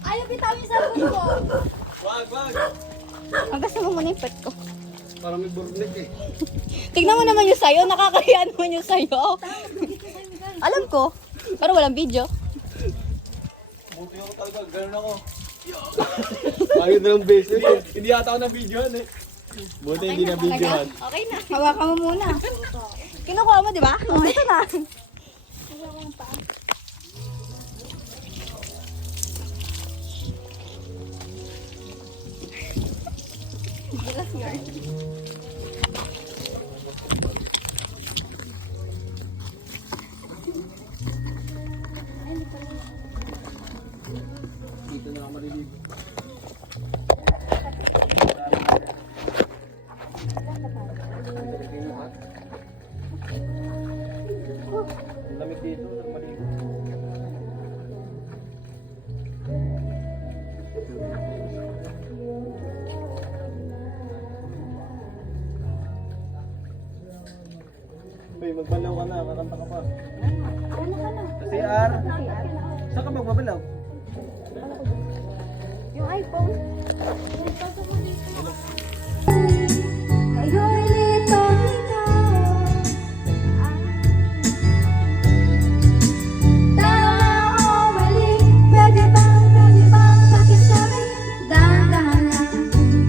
Ayaw bitawin sa ko. Wag. Ang gusto mo muna yung pet ko. Parang may burnik eh. Tignan mo naman yung sayo. Nakakaya naman yung sayo. Alam ko. Pero walang video. Buti ako talaga, ganun ako. Ayun na lang beses eh. Hindi yata ako na videohan eh. Buti hindi na videohan. Okay na. Hawakan mo muna. Kinukuha mo, di ba? Oh, ito na. Dito na ako maliligo. Dito na ako. Bay, magbalaw ka na, kakanta ka pa. Ano ka na? Sa CR. Saan ka magbabalaw? Yung iPhone. Kayo'y litong ikaw. Tama o mali, pwede bang pakisabi? Dahan-dahan lang,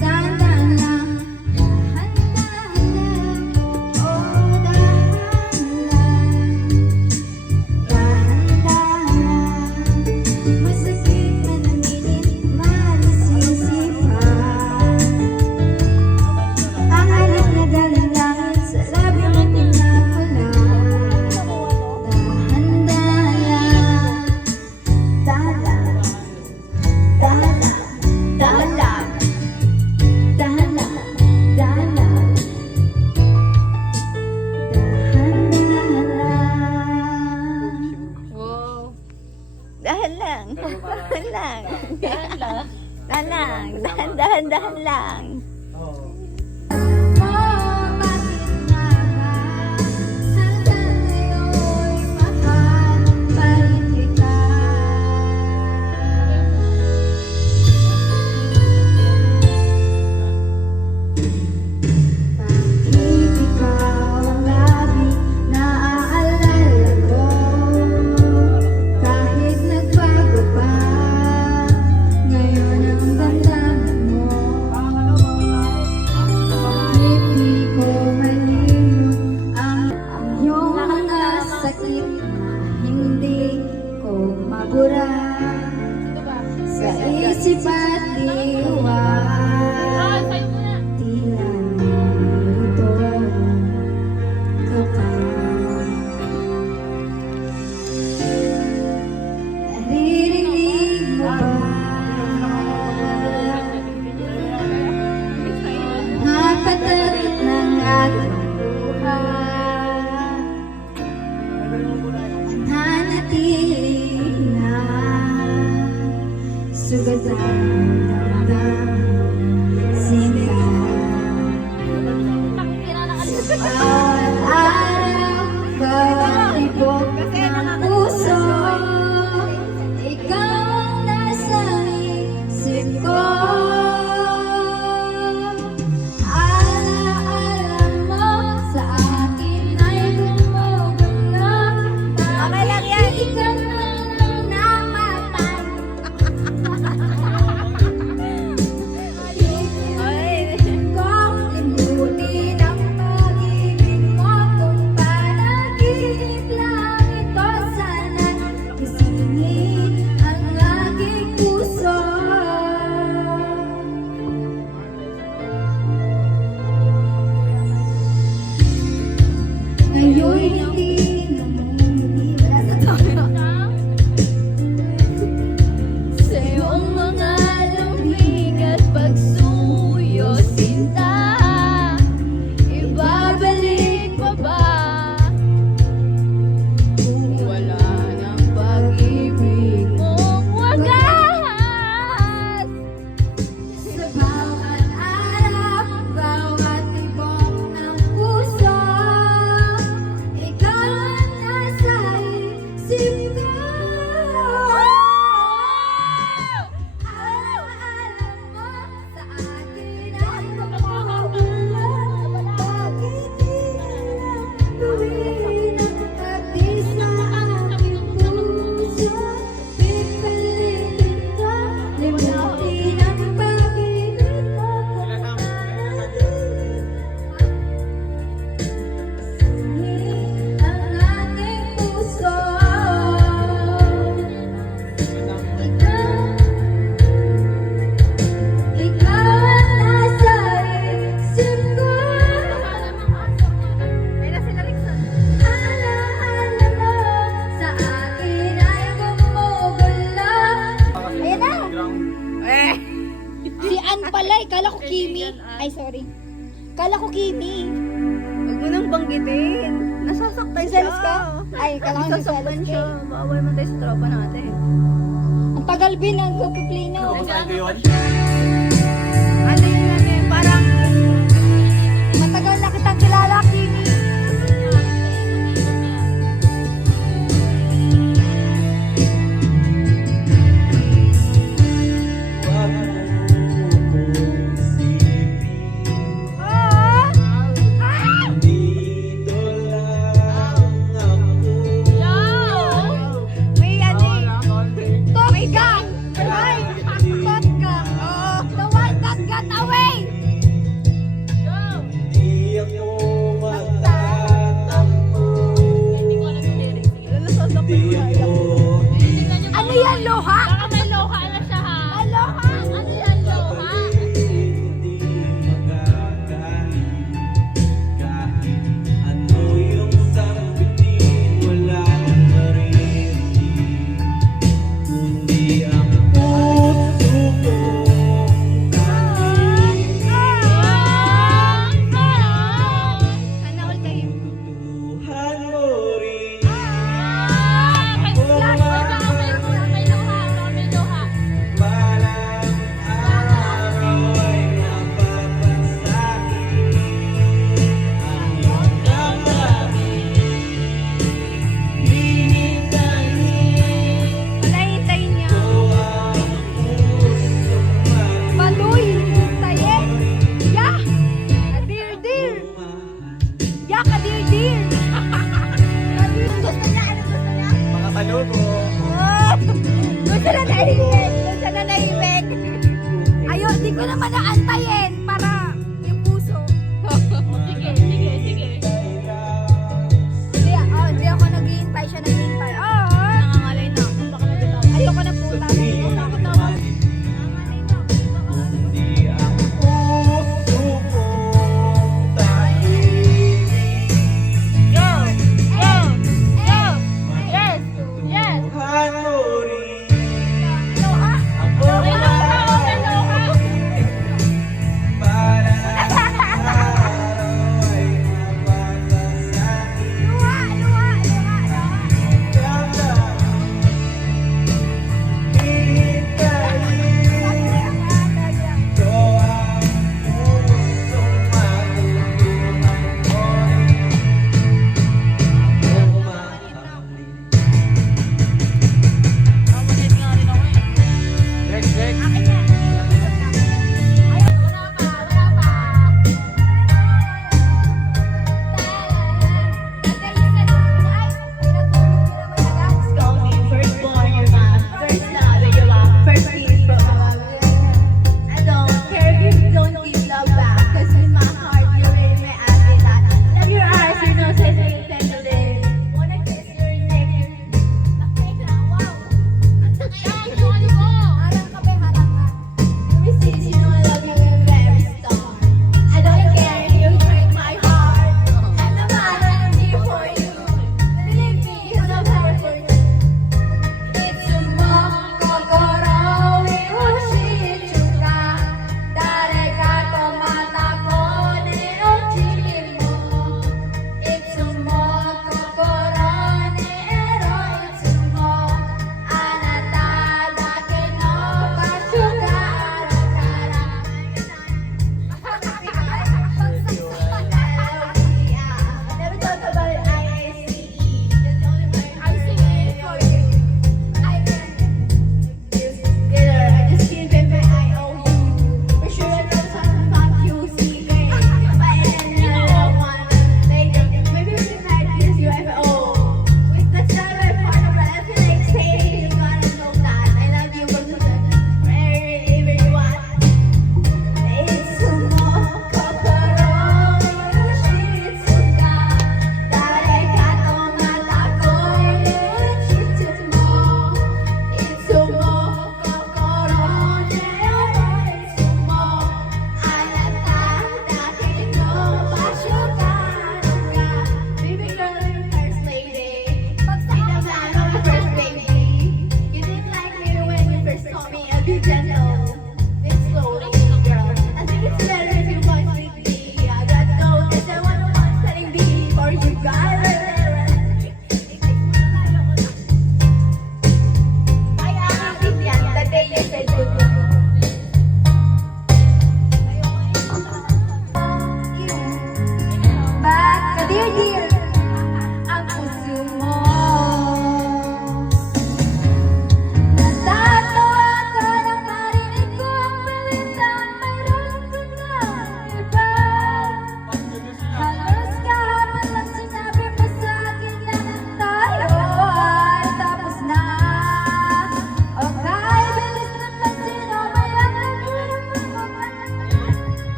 dahan-dahan lang. Dahan-dahan lang, oh dahan-dahan lang. Dahan-dahan lang, masakit na naminin, malisisipan. Ang anak na dalang-langit sa labi mo pinakula. Dahan-dahan lang, dahan-dahan, dahan-dahan, dahan-dahan, dahan-dahan, dahan-dahan, dahan-dahan lang. Wow. Dahan lang. Dahan lang. Dahan lang. Dahan lang. Oo. Oh, bakit nga ba hanggang ngayon'y mahal pa rin kita? Bakit ikaw ang lagi naaalala ko? Kahit nagbago pa, ngayon ang damdamin mo. Kahit di ko malino ang iyong mga sakit na hindi ko mabura sa isip at diwa. Tila nito ka pa. Naririnig mo ba mga patakot ng aking buhay? Mananatili na sugatan ng damdamin sinta. Bawat araw, bawat tibok ng puso, ikaw ang nasa isip ko. Alaala mo sa akin ay gumugulo. Okay lang yan. Bakit ka nang namatay? Pilitin kong limutin ang pag-ibig mo kung panaginip lang ito. Sana'y gisingin ang aking puso. Ngayon'y hindi na wala sa tono. Sa iyong mga lambing at pagsuyo, sinta, ibabalik pa ba? Kung wala ng pag-ibig mong wagas. Sa bawat araw, bawat tibok ng puso, ikaw ang nasa isip ko. Alaala mo sa akin ay gumugulo. Bakit di lang gawin ang pagdi sa aking puso? Pipilitin ko, limutin ang pag-ibig mo kung panaginip ang aking puso. Ikaw ang nasa isip ko. Alaala mo sa akin ay gumugulo. Ayan na. Eh. Si Ann pala, kala ko Kimi. Ay, sorry. Kala ko Kimi. Huwag mo nang banggitin. Nasasaktan siya. Selos ka? Ay, kala ko Nasasaktan selos siya. ka. Bawal mo tayo sa tropa natin. Ang tagal bin ang play na. Saan ko yun? Ano yun namin? Parang Matagal na kitang kilala, Kimi.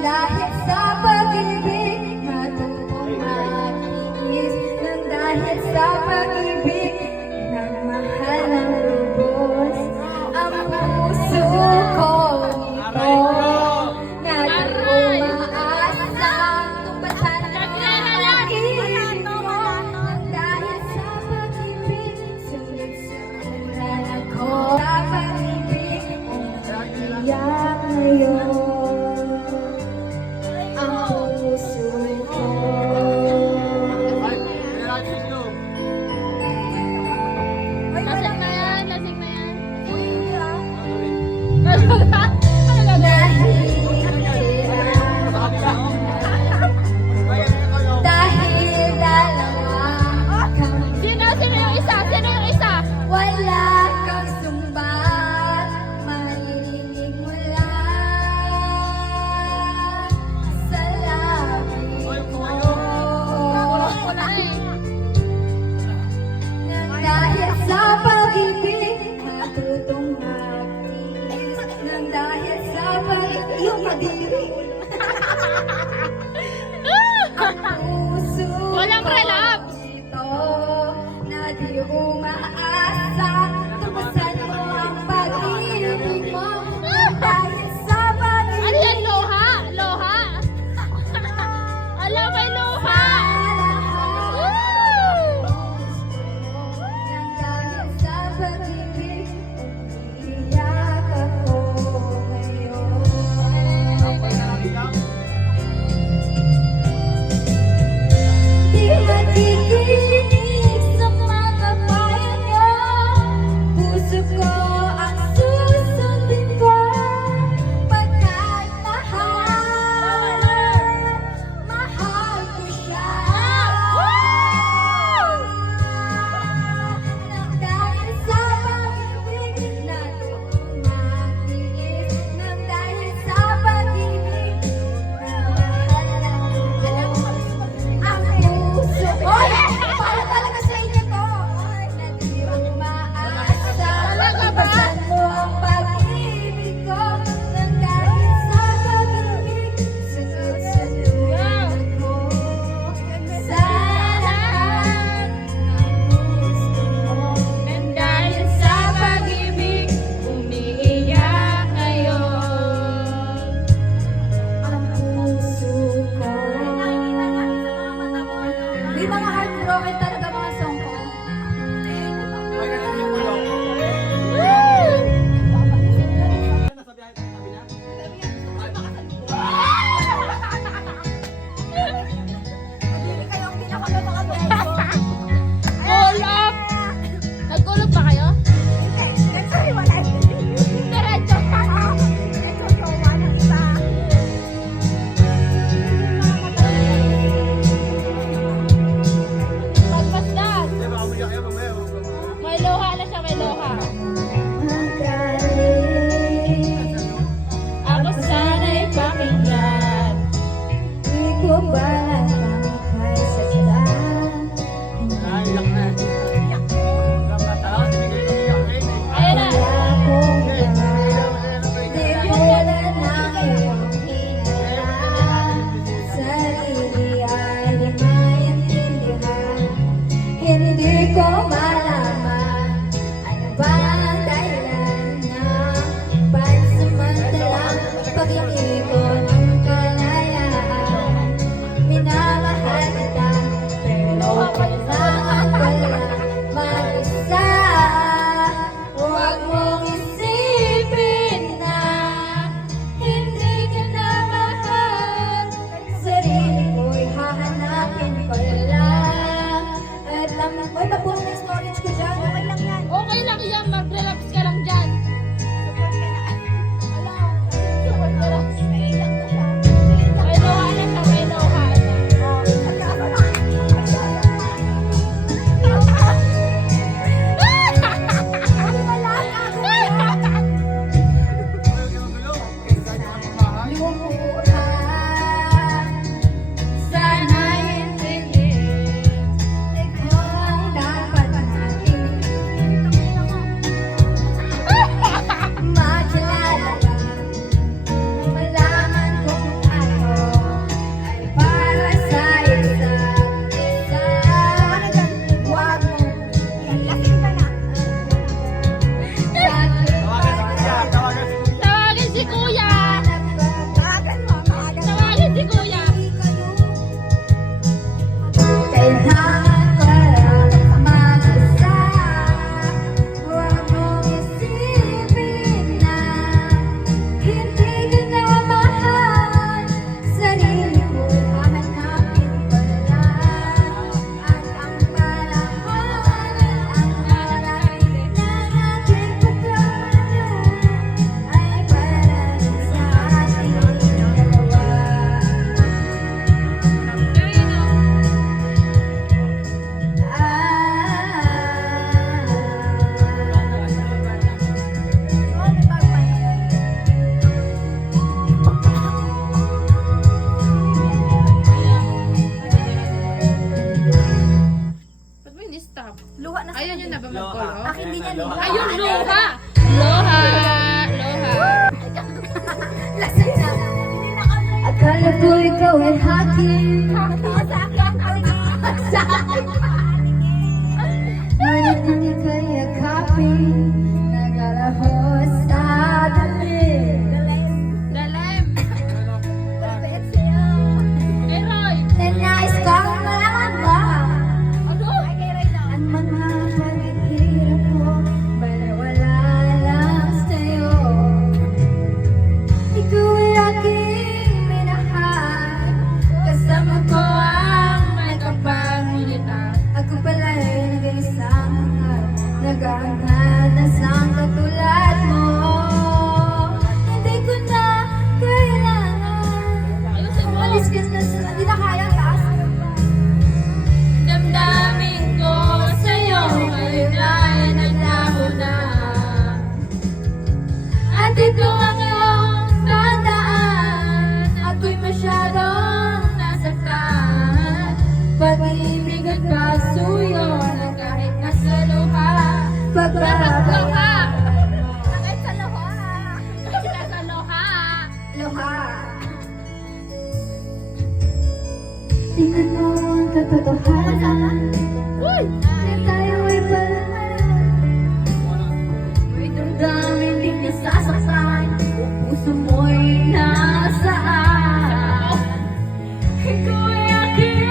dahil sa pag-ibig, matutong matiis. Nang dahil sa pag-ibig, nagmahal ng lubos ang puso ko nito. Na di umaasang tumpasan ang pag-ibig mo. Nang dahil sa pag-ibig, sulit-sulan ako. Sa pag-ibig, umiiyak ngayon ang puso ko. Lasing na yan, lasing na yan. Dahil dalawa kami, Sino yung isa? Sino yung isa? wala kang sumbat, maririnig mo lang sa labi ko. Wala eh. Nang dahil sa pag-ibig, matutong magtiis. Nang dahil sa pag-ibig, yung kadiri. Ang puso Walang ko relapse. ito, na di umaasa. Tumasan mo ang pag-ibig mo. Nang dahil sa Ano pag-ibig, yan? Loha? Loha? Alam, may luha! Woo! nang dahil sa pag-ibig, umiiyak ako ngayon. akin, sa akin ngunit hindi ka yakapin, nagalahos sa dalim. Nanais kang malaman ang mga paghihirap ko, balawala lang sa'yo. Ikaw ay aking minahal, kasama ko ang may kapangyarihan. Ako pala'y nag-iisang hangal, nag-aangal na sang katulad mo. Hindi ko na kailangan, umalis ka na sa... Hindi na kaya, taas. Damdamin ko sa'yo, ngayon ay naglaho na. At ito ang iyong tandaan, ako'y masyadong nasaktan. Pag-ibig at kasuyo na kahit nasa luha, pagbabaga. Kahit sa luha. Luha. Tingnan mo ang katotohanan, na tayo ay palaman. May damdamin din nasasaktan, kung puso mo'y nasaan. Ikaw ay aking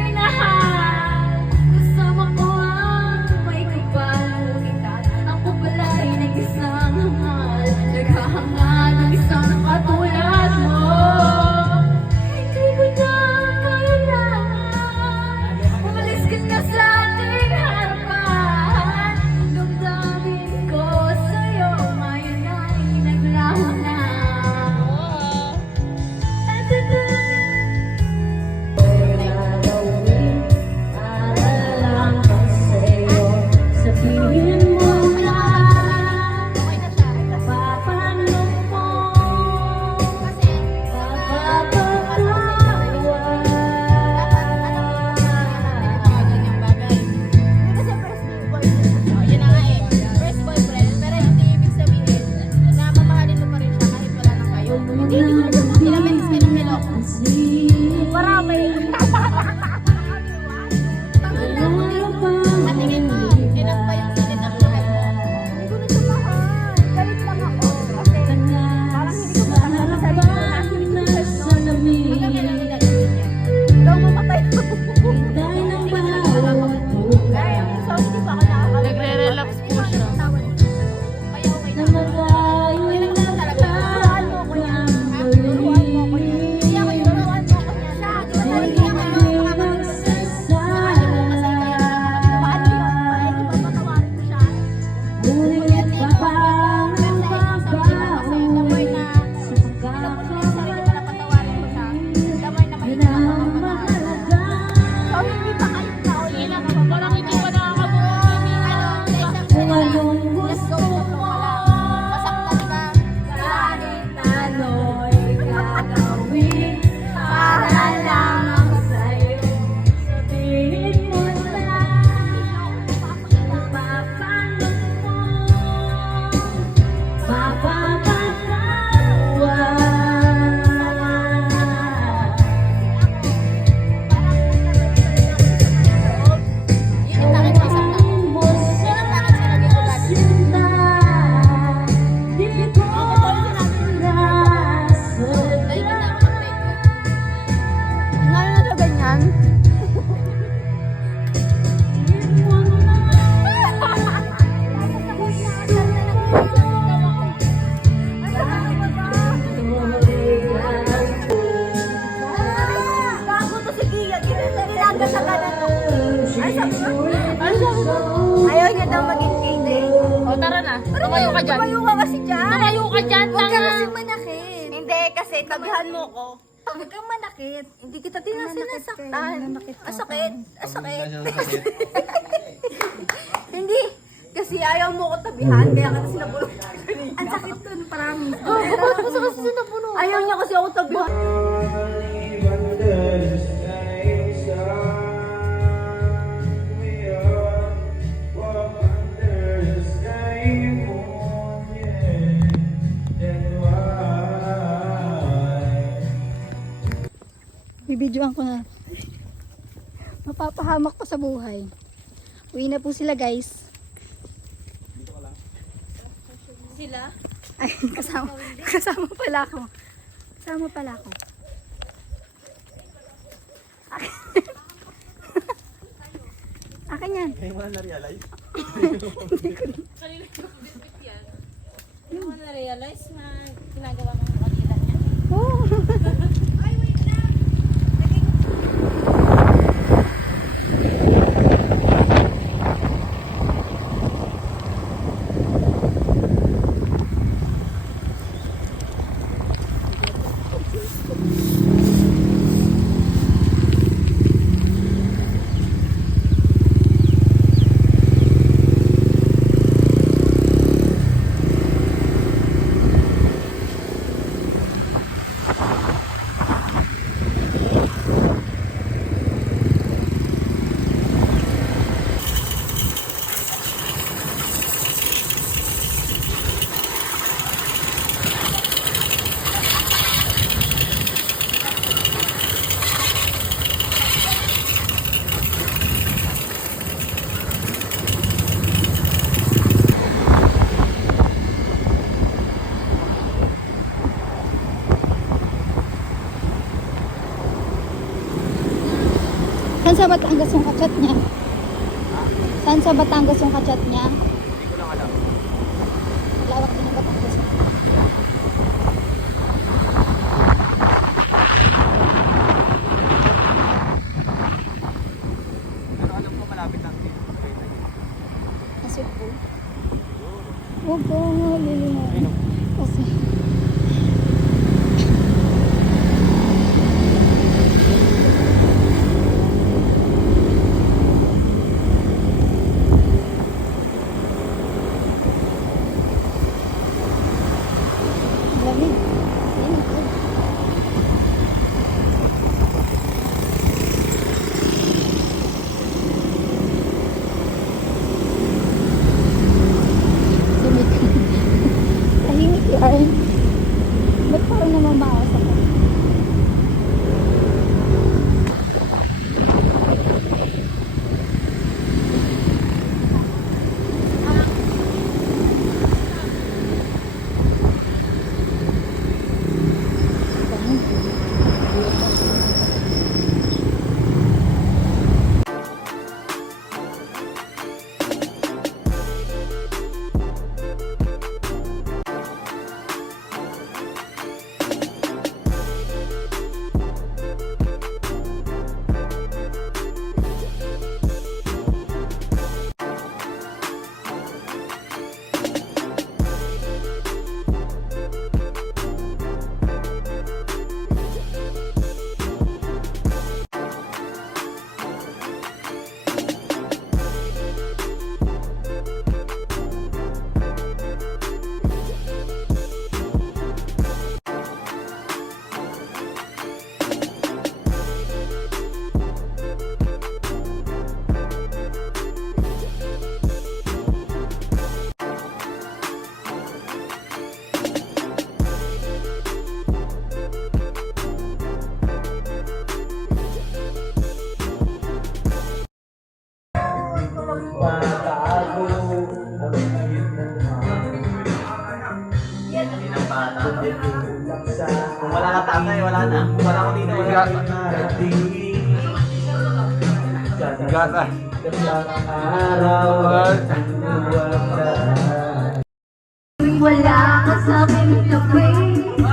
minahal, kasama ko ang may kapalugitan. Ako pala'y nag-isang hangal, naghahangad ng isang katulad mo. Hindi ko na kailangan, umalis ka na sa aking harapan. Damdamin ko sa'yo, ngayon ay naglaho na. At ito sabihin mo na papaano mo Yun na nga eh. First boyfriend, pero hindi ibig sabihin na mamahalin mo pa rin siya kahit wala na kayo. Hindi ko na siya. Ilang beses ka nang niloko. Marami. Patingin mo, ilan pa yung sinit ang mahal mo? Hindi ko na siya mahal. Galit lang ako. Kasi parang hindi ko makakala sa sarili ko na hindi ko siya no. Hanggang kailan nilagawin niya. Daw mamatay ako. Kaya, so hindi pa ako nakakala. Nagre-relax po siya. Kaya okay na. Okay lang naman talaga. Turuan mo ko yan. Turuan mo ko yan. Hindi ako yung turuan mo ko yan. Siya, di ba tayo hindi ako yung makakapagod. Mahal mo kasi kaya mahal mo yun. Mahal mo ba patawarin mo siya? Ngunit papangin ka ba? Kasi damay na alam mo na yung sarili mo na patawarin mo siya. Damay na mahina ka magpapatawad. So hindi pa kayo kaulinan. Parang hindi pa nakakabuo. Let's go mo lang. Masaktan ka. kahit ano'y gagawin para lang sa'yo. Sabihin mo na papaano mo Yun ang bakit masaktan. mo Yun ang bakit sinabi ko dati. sinta. Di ko Dahil hindi ako mag-take. Ngayon na siya ganyan. Bago to si Gia, nilaga sa kanan ko. Ay, sabi mo? Ayaw niya daw maging kinde. O tara na. Tumayo ka dyan. Tumayo ka kasi dyan. Tumayo ka dyan, Huwag ka tanga. kasi manakit. Hindi, kasi tabihan mo ko. Huwag kang manakit. Hindi kita sinasaktan. Asakit. Asakit. Hindi. Kasi ayaw mo ko tabihan, kaya kasi sinabulong. Ang sakit dun, promise. Bakit mo kasi sinapuno? Ayaw niya kasi ako tabihan. Bibidyoan ko na. Mapapahamak pa sa buhay. Uwi na po sila guys. Sila? Ay, kasama pala ako. Kasama pala ako. Akin yan. May mga na-realize. Hindi mo na-realize na ginagawa mo ng kanila niya. Oh. Saan sa Batangas yung kachat niya? Saan sa Batangas yung kachat niya? Hindi ko lang alam. Lawak din yung Batangas. Pero alam ko malapit lang dito. Nasip po. Huwag ko nga lilingan. Kasi lamig. Yan, good. Lamig. Tahimik yan. Ba't parang namamawas ako? Kung wala ka tatay, wala na. Kung wala ko dito, wala ka. Gata. Wala ka sa aking tabi.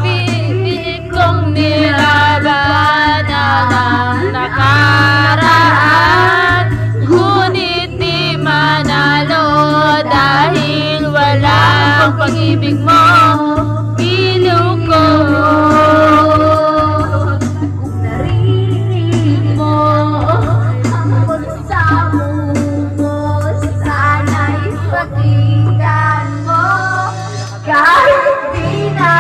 Pilit kong nilabanan ang nakaraan, ngunit di manalo dahil wala ang pag-ibig mo. Ilaw ko Kung narinig mo ang pagsamo mo, sana'y pakinggan mo. Kahit di na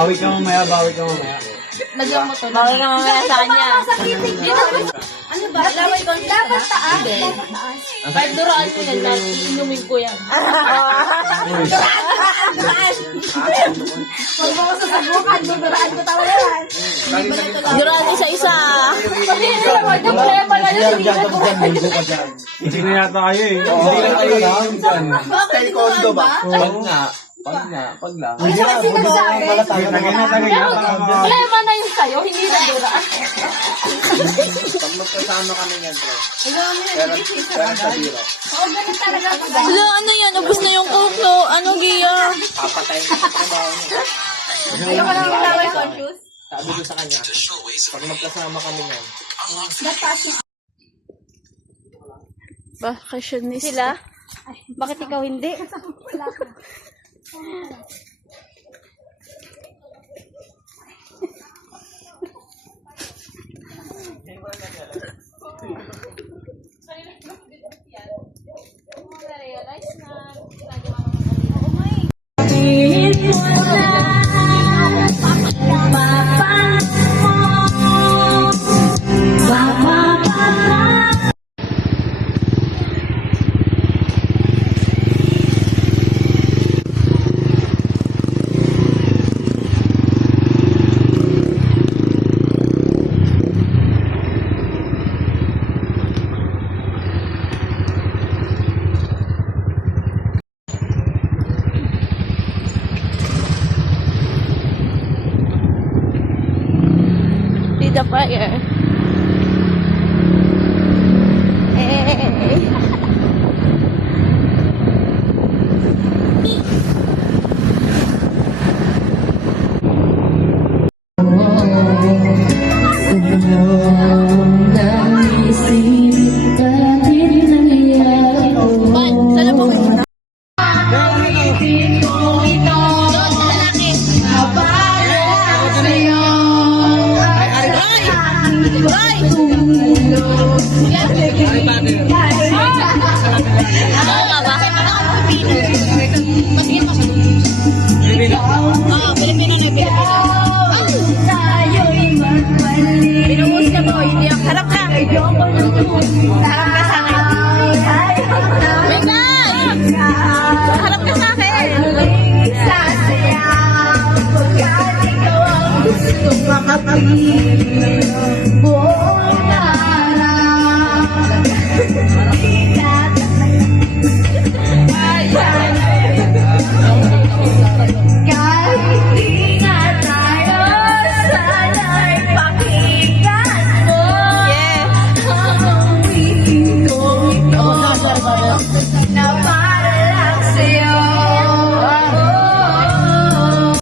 Bawi ka mamaya, bawi ka mamaya. Lagyan mo to. Bawal ka mamaya sa kanya. Ano ba? Dapat taas. Kahit duraan ko yan, dahil iinumin ko yan. Huwag mo ko sasabukan, duraan ko tawa yan. Duraan isa-isa. Huwag yung problema na yun. Hindi na yata kayo eh. Hindi lang kayo yung dyan. Style condo ba? Pag lang. Hindi na, Tagay na. Problema na yun sa'yo, hindi na duraan. Pag magkasama kami yan, bro. Pero sa biro. Wala, ano yan? Ubus na yung coke, no? Ano, Gia? Papatayin ko sa trabaho niya. Ayoko lang laway conscious. Sabi ko sa kanya, pag magkasama kami yan, Vacationist. Sila? Bakit ikaw hindi? See the fire. Harap ka. Harap ka sa akin. Yes.